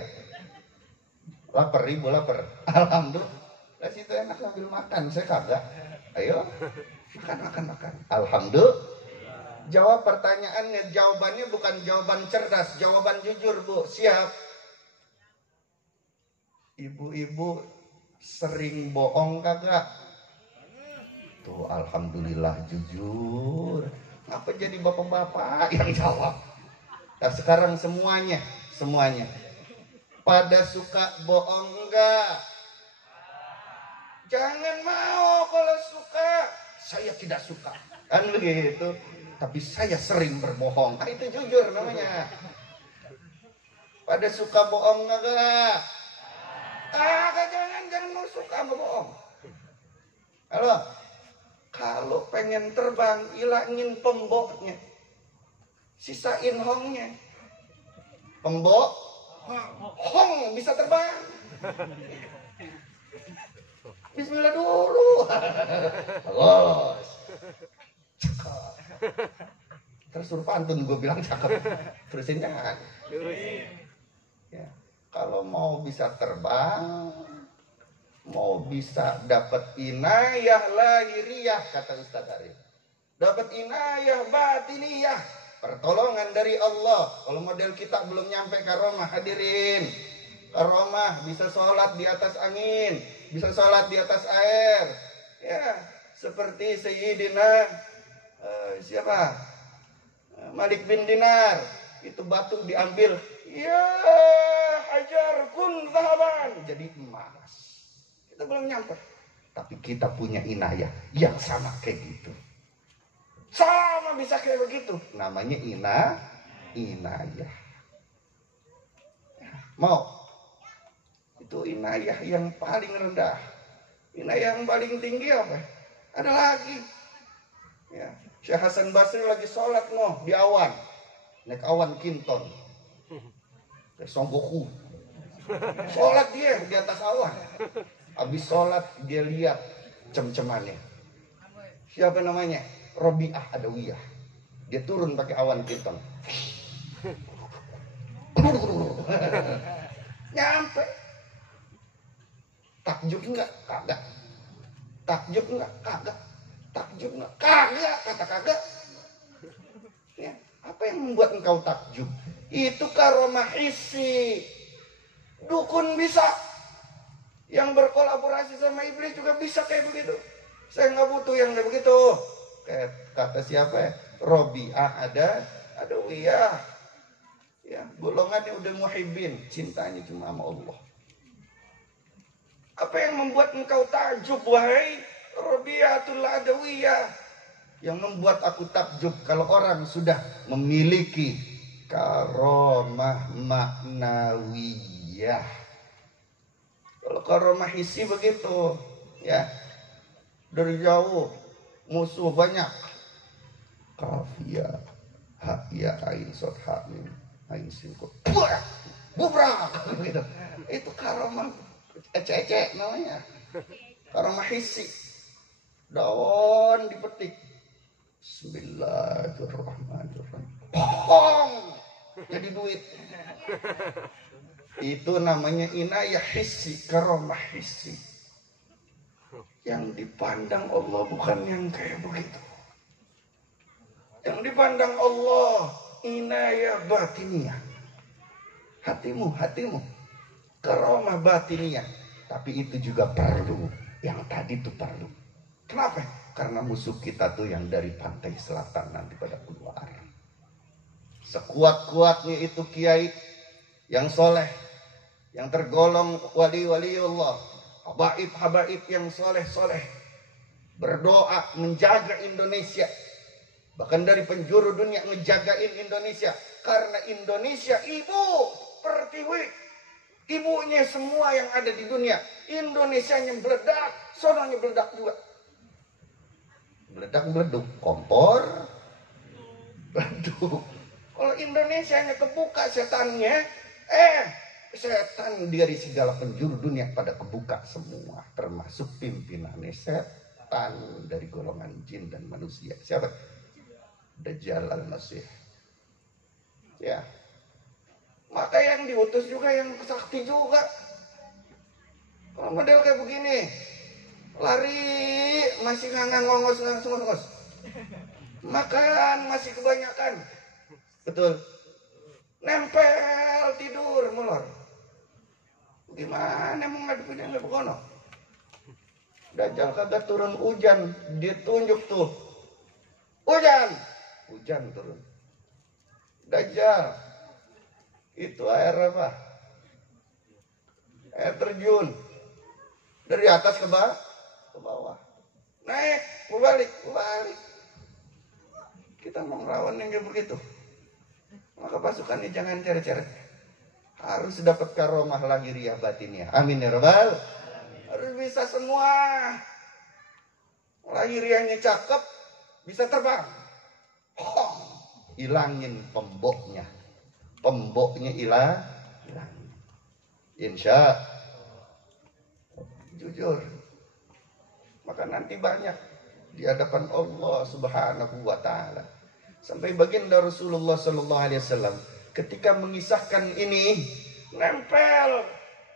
Lapar, Ibu lapar. Alhamdulillah, situ enak sambil makan, saya kagak. Ayo, makan. Alhamdulillah. Jawab pertanyaannya, jawabannya bukan jawaban cerdas, jawaban jujur, Bu. Siap? Ibu-ibu sering bohong kagak? Tuh, alhamdulillah jujur. Ngapa jadi bapak-bapak yang jawab? Nah, sekarang semuanya. Pada suka bohong enggak? Jangan mau kalau suka. Saya tidak suka. Kan begitu. Tapi saya sering berbohong. Itu jujur namanya. Pada suka bohong enggak? Jangan mau suka sama bohong. Halo. Kalau pengen terbang, ilangin pemboknya. Sisain hongnya. Pembok hong bisa terbang. Bismillah dulu. Bagus. Cakep. Terus suruh pantun, gue bilang cakep. Terusin jangan. Ya. Kalau mau bisa terbang, mau bisa dapat inayah lahiriah, kata Ustaz Arif. Dapat inayah batiniyah, pertolongan dari Allah. Kalau model kita belum nyampe karomah, hadirin. Karomah bisa sholat di atas angin, bisa sholat di atas air. Ya, seperti Sayyidina siapa? Malik bin Dinar. Itu batu diambil, ya hajar kun zahaban, jadi emas. Kita belum nyampe, tapi kita punya inayah yang sama kayak gitu. Sama bisa kayak begitu. Namanya inayah. Mau? Itu inayah yang paling rendah. Inayah yang paling tinggi apa? Ada lagi. Ya, Syekh Hasan Basri lagi sholat di awan. Naik awan kinton. Kayak Songgoku. Sholat dia di atas awan. Habis sholat dia lihat cem-cemannya. Siapa namanya? Robiah Adawiyah. Dia turun pakai awan kinton. Nyampe. Takjub enggak? Kagak. Takjub enggak? Kagak. Takjub enggak? Kagak. Kata kagak. Ya. Apa yang membuat engkau takjub? Itu karomah hissi. Dukun bisa. Yang berkolaborasi sama iblis juga bisa kayak begitu. Saya nggak butuh yang kayak begitu. Kayak kata siapa ya? Robiah ada Wiyah. Ya, golongannya udah muhibbin, cintanya cuma sama Allah. Apa yang membuat engkau takjub wahai Robiatul Adawiyah? Yang membuat aku takjub kalau orang sudah memiliki karomah maknawiyah. Kalau karomah hissi begitu, ya, dari jauh musuh banyak. Kafiyah, hak ya ain sod hak mim ain sin kok. Bubrak gitu. Itu karomah ecek namanya. Karomah hissi. Daun dipetik. Bismillahirrahmanirrahim. Pong! Jadi duit. Itu namanya inayah hissi, karomah hissi. Yang dipandang Allah bukan yang kayak begitu. Yang dipandang Allah inayah batiniyah. Hatimu. Karomah batiniyah. Tapi itu juga perlu. Yang tadi itu perlu. Kenapa? Karena musuh kita tuh yang dari pantai selatan nanti pada keluar. Sekuat-kuatnya itu kiai yang soleh, yang tergolong wali-wali Allah, habaib yang soleh-soleh, berdoa menjaga Indonesia, bahkan dari penjuru dunia ngejagain Indonesia, karena Indonesia ibu pertiwi, ibunya semua yang ada di dunia. Indonesianya meledak, sononya meledak juga. Meledak-meleduk, kompor, meleduk. Kalau Indonesianya kebuka setannya, setan dari segala penjuru dunia pada kebuka semua, termasuk pimpinannya setan dari golongan jin dan manusia. Siapa? Dajjal al-Masih. Ya. Maka yang diutus juga yang sakti juga. Kalau model kayak begini, lari masih ngangos, makan masih kebanyakan, betul, nempel tidur molor. Gimana mau ngadepin yang nggak begono? Dajjal kagak turun hujan, ditunjuk tuh hujan turun. Dajjal itu air apa? Air terjun dari atas ke bawah, naik, balik. Kita mau ngelawan yang kayak begitu, maka pasukannya jangan ceret-ceret, harus dapat karomah lahiriah batinnya. Amin ya rabbal. Harus bisa semua. Lahiriahnya cakep, bisa terbang. Hilangin pemboknya hilang. Insya jujur, maka nanti banyak di hadapan Allah Subhanahu wa taala. Sampai baginda Rasulullah sallallahu alaihi wasallam ketika mengisahkan ini, nempel,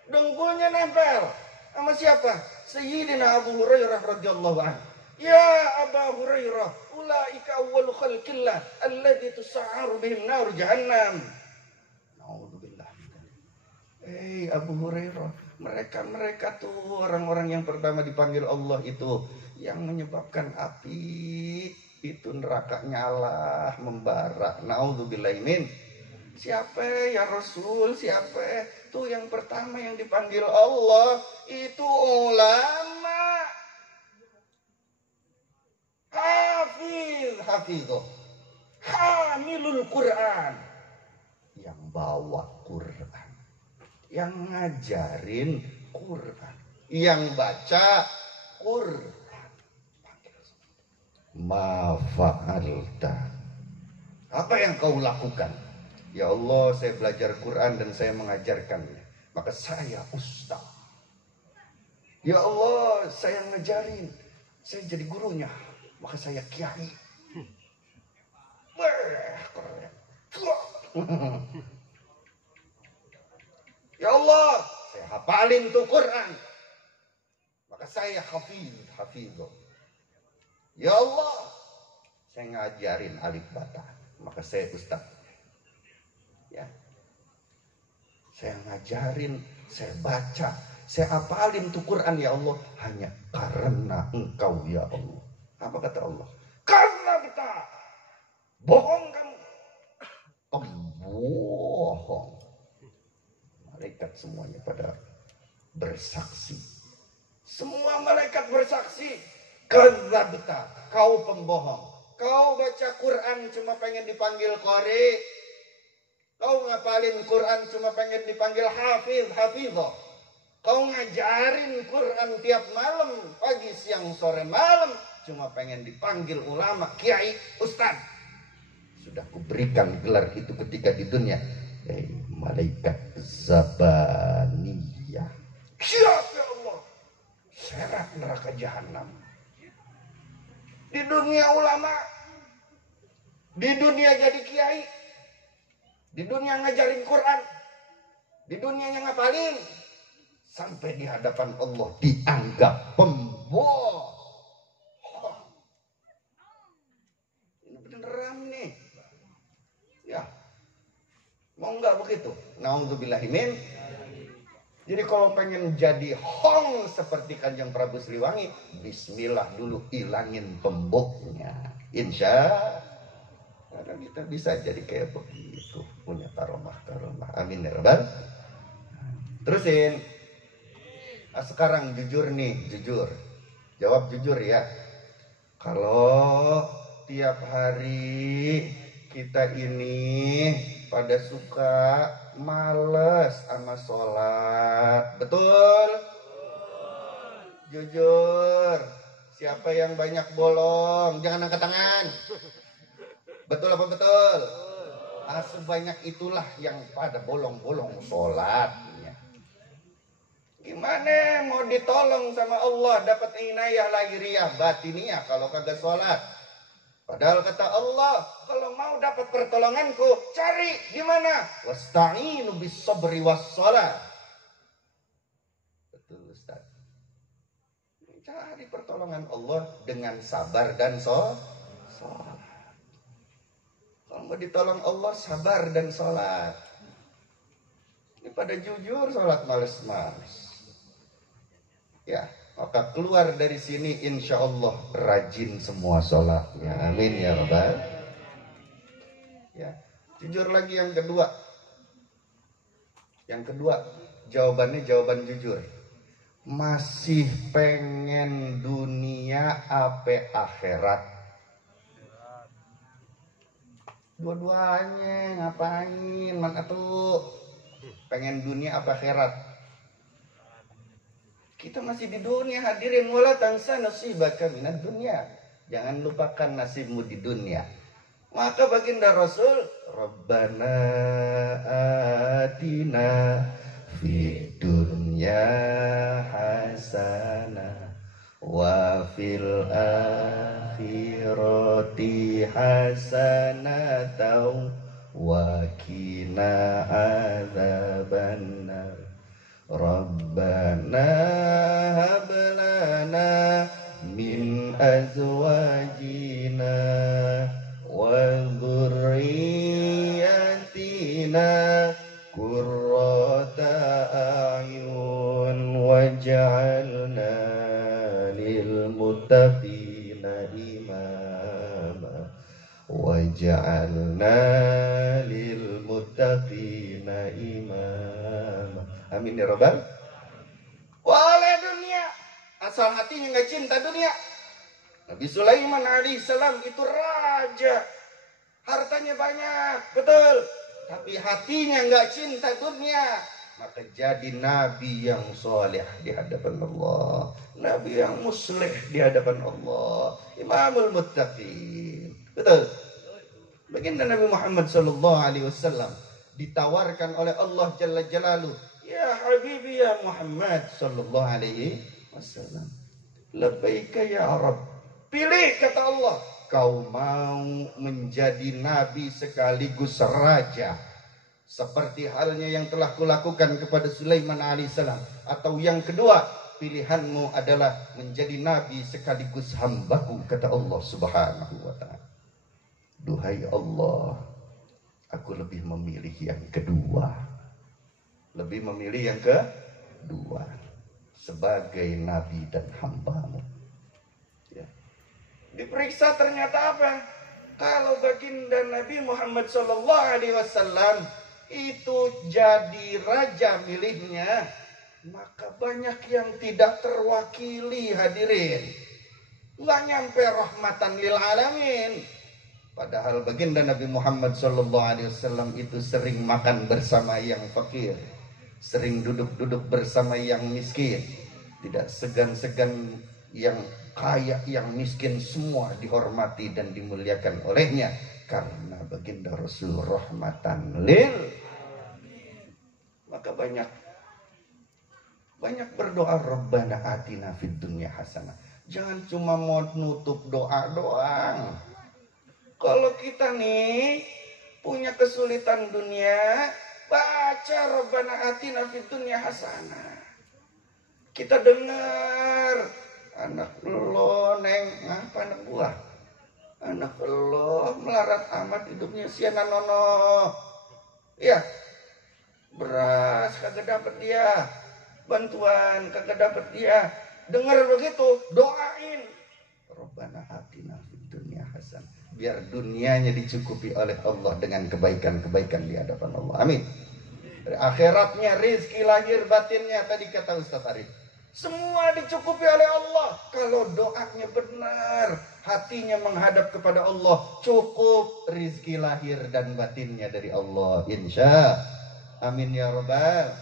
dengkulnya nempel sama siapa? Sayyidina Abu Hurairah radhiyallahu anhu. Ya Abu Hurairah, ulaika awwalu khalqillah alladzi tus'aru bihim nar jahannam. Naudzubillah. Abu Hurairah, mereka tuh orang-orang yang pertama dipanggil Allah itu, yang menyebabkan api itu neraka nyala membara. Naudzubillahi min. Siapa ya Rasul? Siapa? Tuh yang pertama yang dipanggil Allah itu ulama. Hafizah. Hamilul Quran. Yang bawa Quran. Yang ngajarin Quran. Yang baca Quran. Ma fa'alta. Apa yang kau lakukan? Ya Allah, saya belajar Quran dan saya mengajarkannya, maka saya ustaz. Ya Allah, saya ngajarin, saya jadi gurunya, maka saya kiai. Keren. Ya Allah, saya hafalin tuh Quran, maka saya hafizah. Ya Allah, saya ngajarin alif bata, maka saya ustaz. Ya. Saya ngajarin, saya baca, saya hafalin tuh Quran ya Allah hanya karena Engkau ya Allah. Apa kata Allah? Karena kita bohong kamu. Bohong. Malaikat semuanya pada bersaksi. Semua malaikat bersaksi. Kadzabta, kau pembohong. Kau baca Quran cuma pengen dipanggil qari. Kau ngapalin Quran cuma pengen dipanggil hafiz, hafizah. Kau ngajarin Quran tiap malam, pagi, siang, sore, malam, cuma pengen dipanggil ulama, kiai, ustaz. Sudah kuberikan gelar itu ketika di dunia. Malaikat Zabaniyah. Siapa ya Allah? Serat neraka jahanam. Di dunia ulama, di dunia jadi kiai, di dunia ngajarin Quran, di dunia yang ngapalin, sampai di hadapan Allah dianggap pembohong. Ini beneran nih. Ya, mau nggak begitu? Nauzubillahimin. Jadi kalau pengen jadi hong seperti Kanjeng Prabu Siliwangi, bismillah dulu, ilangin temboknya. Insya Allah kita bisa jadi kayak begitu, punya karomah. Amin ya Rabbal. Terusin. Nah, sekarang jujur nih, jujur. Jawab jujur ya. Kalau tiap hari kita ini pada suka males sama sholat, betul? Jujur. Siapa yang banyak bolong? Jangan angkat tangan. Betul apa betul? Sebanyak itulah yang pada bolong-bolong sholatnya. Gimana mau ditolong sama Allah dapat inayah lahiriah batiniyah kalau kagak sholat? Padahal kata Allah, kalau mau dapat pertolonganku, cari di mana? Wasta'inu bis sabri was shalah. Betul Ustaz. Cari pertolongan Allah dengan sabar dan sholat. Kalau mau ditolong Allah, sabar dan sholat. Ini pada jujur sholat males-males. Ya, maka keluar dari sini insya Allah rajin semua sholatnya. Amin ya Rabbal. Ya, jujur lagi yang kedua. Yang kedua, jawabannya jawaban jujur. Masih pengen dunia apa akhirat? Dua-duanya ngapain? Mana tuh? Pengen dunia apa akhirat? Kita masih di dunia, hadirin, wala tansa nasibaka minad dunya. Jangan lupakan nasibmu di dunia. Maka baginda Rasul, Rabbana atina fid dunya hasanah wa fil akhirati hasanatan wa qina adzabannar. Rabbana hab lana min azwajina wa dhurriyyatina qurrata a'yun waj'alna lil muttaqina imama waj'alna lil muttaqina imama. Amin ya Rabbal. Oleh dunia, asal hatinya nggak cinta dunia. Nabi Sulaiman alaihissalam itu raja, hartanya banyak, betul, tapi hatinya nggak cinta dunia. Maka jadi nabi yang soleh di hadapan Allah, nabi yang muslih di hadapan Allah, imamul muttaqin, betul. Baginda Nabi Muhammad SAW ditawarkan oleh Allah Jalla Jalaluh, ya Habibi ya Muhammad sallallahu alaihi wasallam. Labbaika ya Rabb. Pilih kata Allah. Kau mau menjadi nabi sekaligus raja. Seperti halnya yang telah kulakukan kepada Sulaiman alaihissalam. Atau yang kedua, pilihanmu adalah menjadi nabi sekaligus hambaku kata Allah subhanahu wa ta'ala. Duhai Allah, Aku lebih memilih yang kedua. Lebih memilih yang kedua. Sebagai nabi dan hambamu. Ya. Diperiksa ternyata apa? Kalau baginda Nabi Muhammad SAW itu jadi raja miliknya, maka banyak yang tidak terwakili hadirin. Nggak nyampe rahmatan lil alamin. Padahal baginda Nabi Muhammad SAW itu sering makan bersama yang fakir, sering duduk-duduk bersama yang miskin, tidak segan-segan yang kaya, yang miskin, semua dihormati dan dimuliakan olehnya karena baginda Rasul rahmatan lil. Maka banyak berdoa Rabbana atina fid dunya hasanah. Jangan cuma mau nutup doa doang. Kalau kita nih punya kesulitan dunia, baca Rabbana atina fid dunya hasanah. Kita dengar anak lo neng apa anak buah, anak lo melarat amat hidupnya siana nono, ya beras kagak dapet dia, bantuan kagak dapet dia. Dengar begitu, doain Rabbana atina fid dunya hasanah, biar dunianya dicukupi oleh Allah dengan kebaikan-kebaikan di hadapan Allah. Amin. Akhiratnya, rizki lahir batinnya, tadi kata Ustaz Arif, semua dicukupi oleh Allah. Kalau doanya benar, hatinya menghadap kepada Allah, cukup rizki lahir dan batinnya dari Allah, insya. Amin ya Rabbal.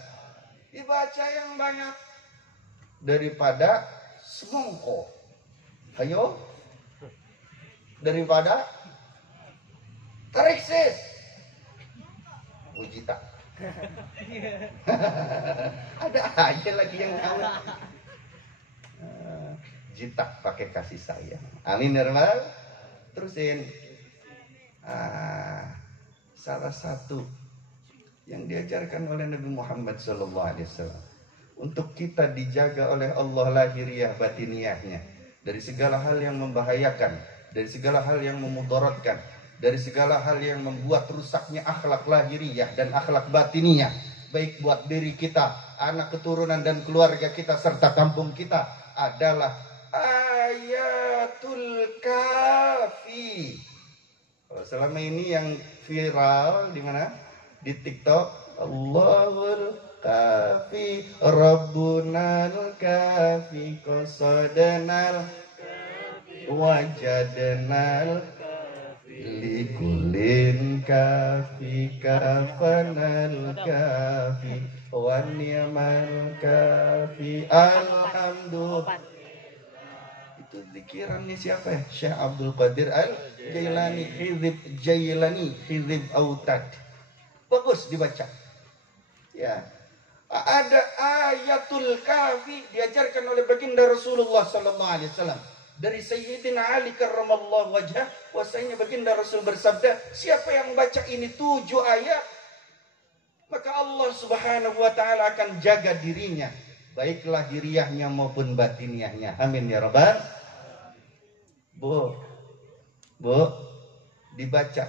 Dibaca yang banyak daripada semongko. Ayo, daripada tariksis Ujita. Ada aja lagi yang tahu. Jita pakai kasih sayang. Amin ya Rabbal. Terusin. Salah satu yang diajarkan oleh Nabi Muhammad SAW untuk kita dijaga oleh Allah lahiriah batiniyahnya dari segala hal yang membahayakan, dari segala hal yang memudaratkan, dari segala hal yang membuat rusaknya akhlak lahiriah dan akhlak batiniyah, baik buat diri kita, anak keturunan dan keluarga kita serta kampung kita, adalah ayatul kafi. Selama ini yang viral di mana? Di TikTok, Allahul kafi, Rabbunal kafi, qasadanal wajadnal likulin kafi, kafanal kafi, wa ni'mal kafi, alhamdulillah. Itu zikirannya siapa ya? Syekh Abdul Qadir Al-Jailani, Hizib Autad. Bagus dibaca. Ya. Ada ayatul kafi diajarkan oleh baginda Rasulullah SAW. Dari Sayyidina Ali karramallahu wajhah, wasanya baginda Rasul bersabda, siapa yang baca ini 7 ayat, maka Allah Subhanahu wa taala akan jaga dirinya, baik lahiriahnya maupun batiniahnya. Amin ya Rabbal. Bu, dibaca.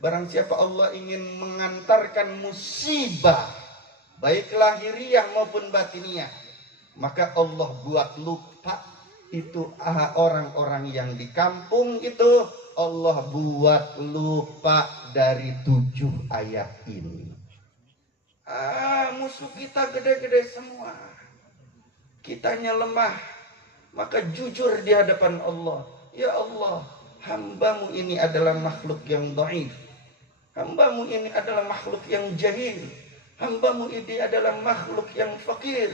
Barang siapa Allah ingin mengantarkan musibah, baik lahiriah maupun batiniah, maka Allah buat lupa itu orang-orang yang di kampung itu, Allah buat lupa dari 7 ayat ini. Musuh kita gede-gede semua, kitanya lemah, maka jujur di hadapan Allah. Ya Allah, hambamu ini adalah makhluk yang dhaif, hambamu ini adalah makhluk yang jahil, hambamu ini adalah makhluk yang fakir,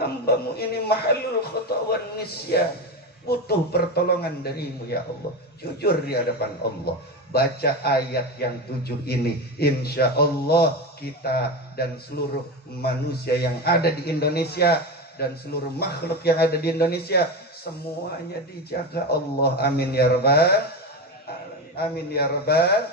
hambamu ini mahalul khata' wan nisyan, butuh pertolongan darimu ya Allah. Jujur di hadapan Allah, baca ayat yang 7 ini, insya Allah kita dan seluruh manusia yang ada di Indonesia dan seluruh makhluk yang ada di Indonesia semuanya dijaga Allah. Amin ya Rabbal. Amin ya Rabbal.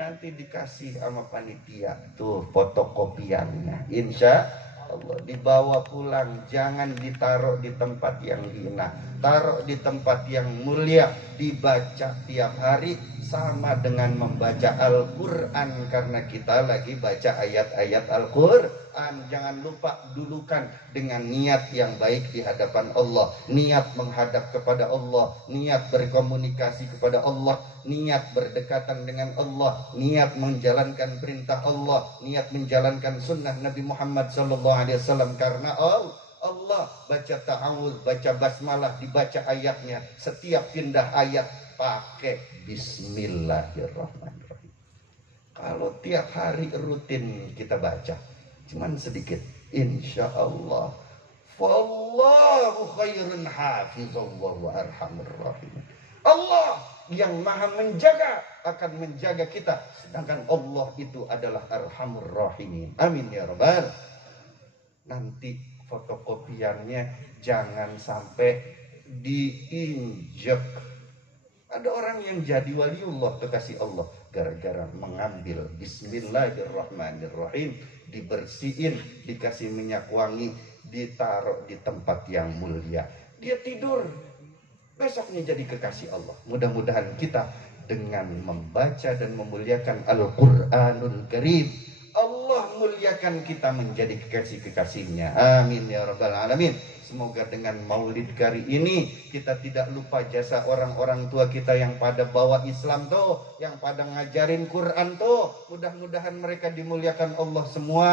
Nanti dikasih sama panitia tuh fotokopiannya, insya Allah, dibawa pulang, jangan ditaruh di tempat yang hina, taruh di tempat yang mulia, dibaca tiap hari sama dengan membaca Al-Quran, karena kita lagi baca ayat-ayat Al-Quran. Jangan lupa dulukan dengan niat yang baik di hadapan Allah, niat menghadap kepada Allah, niat berkomunikasi kepada Allah, niat berdekatan dengan Allah, niat menjalankan perintah Allah, niat menjalankan sunnah Nabi Muhammad SAW. Karena Allah, baca ta'awudz, baca basmalah, dibaca ayatnya, setiap pindah ayat pakai Bismillahirrahmanirrahim. Kalau tiap hari rutin kita baca, cuman sedikit, insya Allah, wallahu khairun hafizan wa arhamur rahim. Allah yang maha menjaga akan menjaga kita, sedangkan Allah itu adalah arhamur rahimin. Amin ya rabbal. Nanti fotokopiannya jangan sampai diinjek. Ada orang yang jadi waliullah, kekasih Allah, gara-gara mengambil Bismillahirrahmanirrahim, dibersihin, dikasih minyak wangi, ditaruh di tempat yang mulia, dia tidur, besoknya jadi kekasih Allah. Mudah-mudahan kita dengan membaca dan memuliakan Al-Quranul Karim, Allah muliakan kita menjadi kekasih-kekasihnya. Amin ya rabbal alamin. Semoga dengan maulid kali ini kita tidak lupa jasa orang-orang tua kita yang pada bawa Islam tuh, yang pada ngajarin Quran tuh. Mudah-mudahan mereka dimuliakan Allah semua.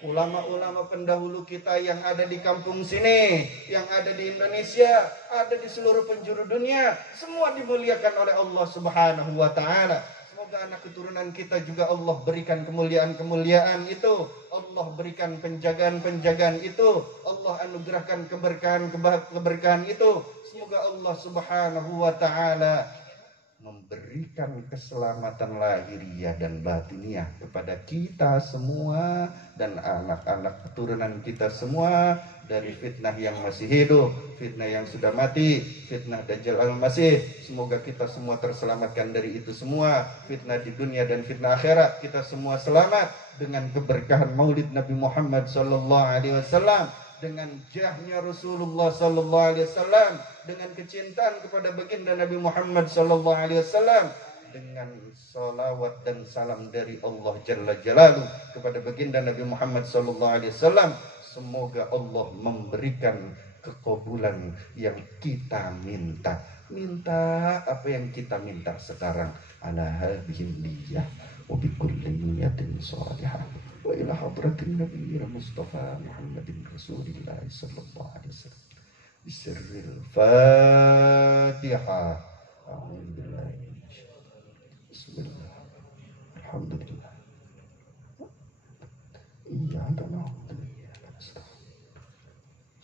Ulama-ulama pendahulu kita yang ada di kampung sini, yang ada di Indonesia, ada di seluruh penjuru dunia, semua dimuliakan oleh Allah Subhanahu wa taala. Semoga anak keturunan kita juga Allah berikan kemuliaan-kemuliaan itu, Allah berikan penjagaan-penjagaan itu, Allah anugerahkan keberkahan itu. Semoga Allah Subhanahu wa taala memberikan keselamatan lahiriah dan batiniah kepada kita semua dan anak-anak keturunan kita semua, dari fitnah yang masih hidup, fitnah yang sudah mati, fitnah Dajjal al-Masih. Semoga kita semua terselamatkan dari itu semua, fitnah di dunia dan fitnah akhirat. Kita semua selamat dengan keberkahan Maulid Nabi Muhammad SAW, dengan jahnya Rasulullah sallallahu alaihi wasallam, dengan kecintaan kepada baginda Nabi Muhammad sallallahu alaihi wasallam, dengan salawat dan salam dari Allah Jalla Jalaluhu kepada baginda Nabi Muhammad sallallahu alaihi wasallam. Semoga Allah memberikan keqabulan yang kita minta. Minta apa yang kita minta sekarang, ala hadhihi niyyah wa bi kulli niyyatin shalihah. Wa ila hadratin nabiyil Mustafa Muhammadin Rasulillah sallallahu alaihi wasallam. Bisirril Fatihah. Bismillah. Alhamdulillah. Iyyaka na'budu wa iyyaka nasta'in.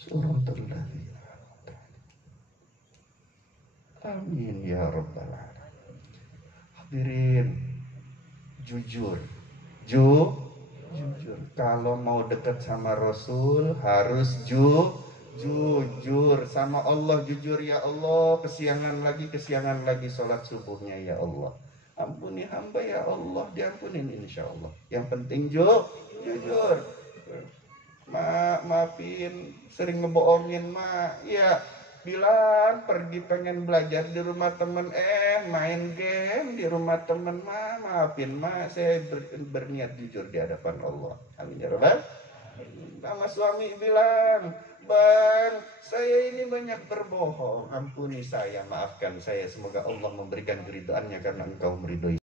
Shiratal ladzina an'amta 'alaihim. Amin ya rabbal alamin. Hadirin, jujur. Jujur, kalau mau dekat sama Rasul harus jujur sama Allah. Jujur, ya Allah, kesiangan lagi sholat subuhnya, ya Allah, ampuni hamba ya Allah, diampunin insya Allah. Yang penting jujur. Maafin sering ngebohongin ya, bilang pergi pengen belajar di rumah temen, main game di rumah temen, maafin saya berniat jujur di hadapan Allah. Amin ya rabbal. Sama suami bilang, bang, saya ini banyak berbohong, ampuni saya, maafkan saya, semoga Allah memberikan keridhaannya karena engkau meridhoi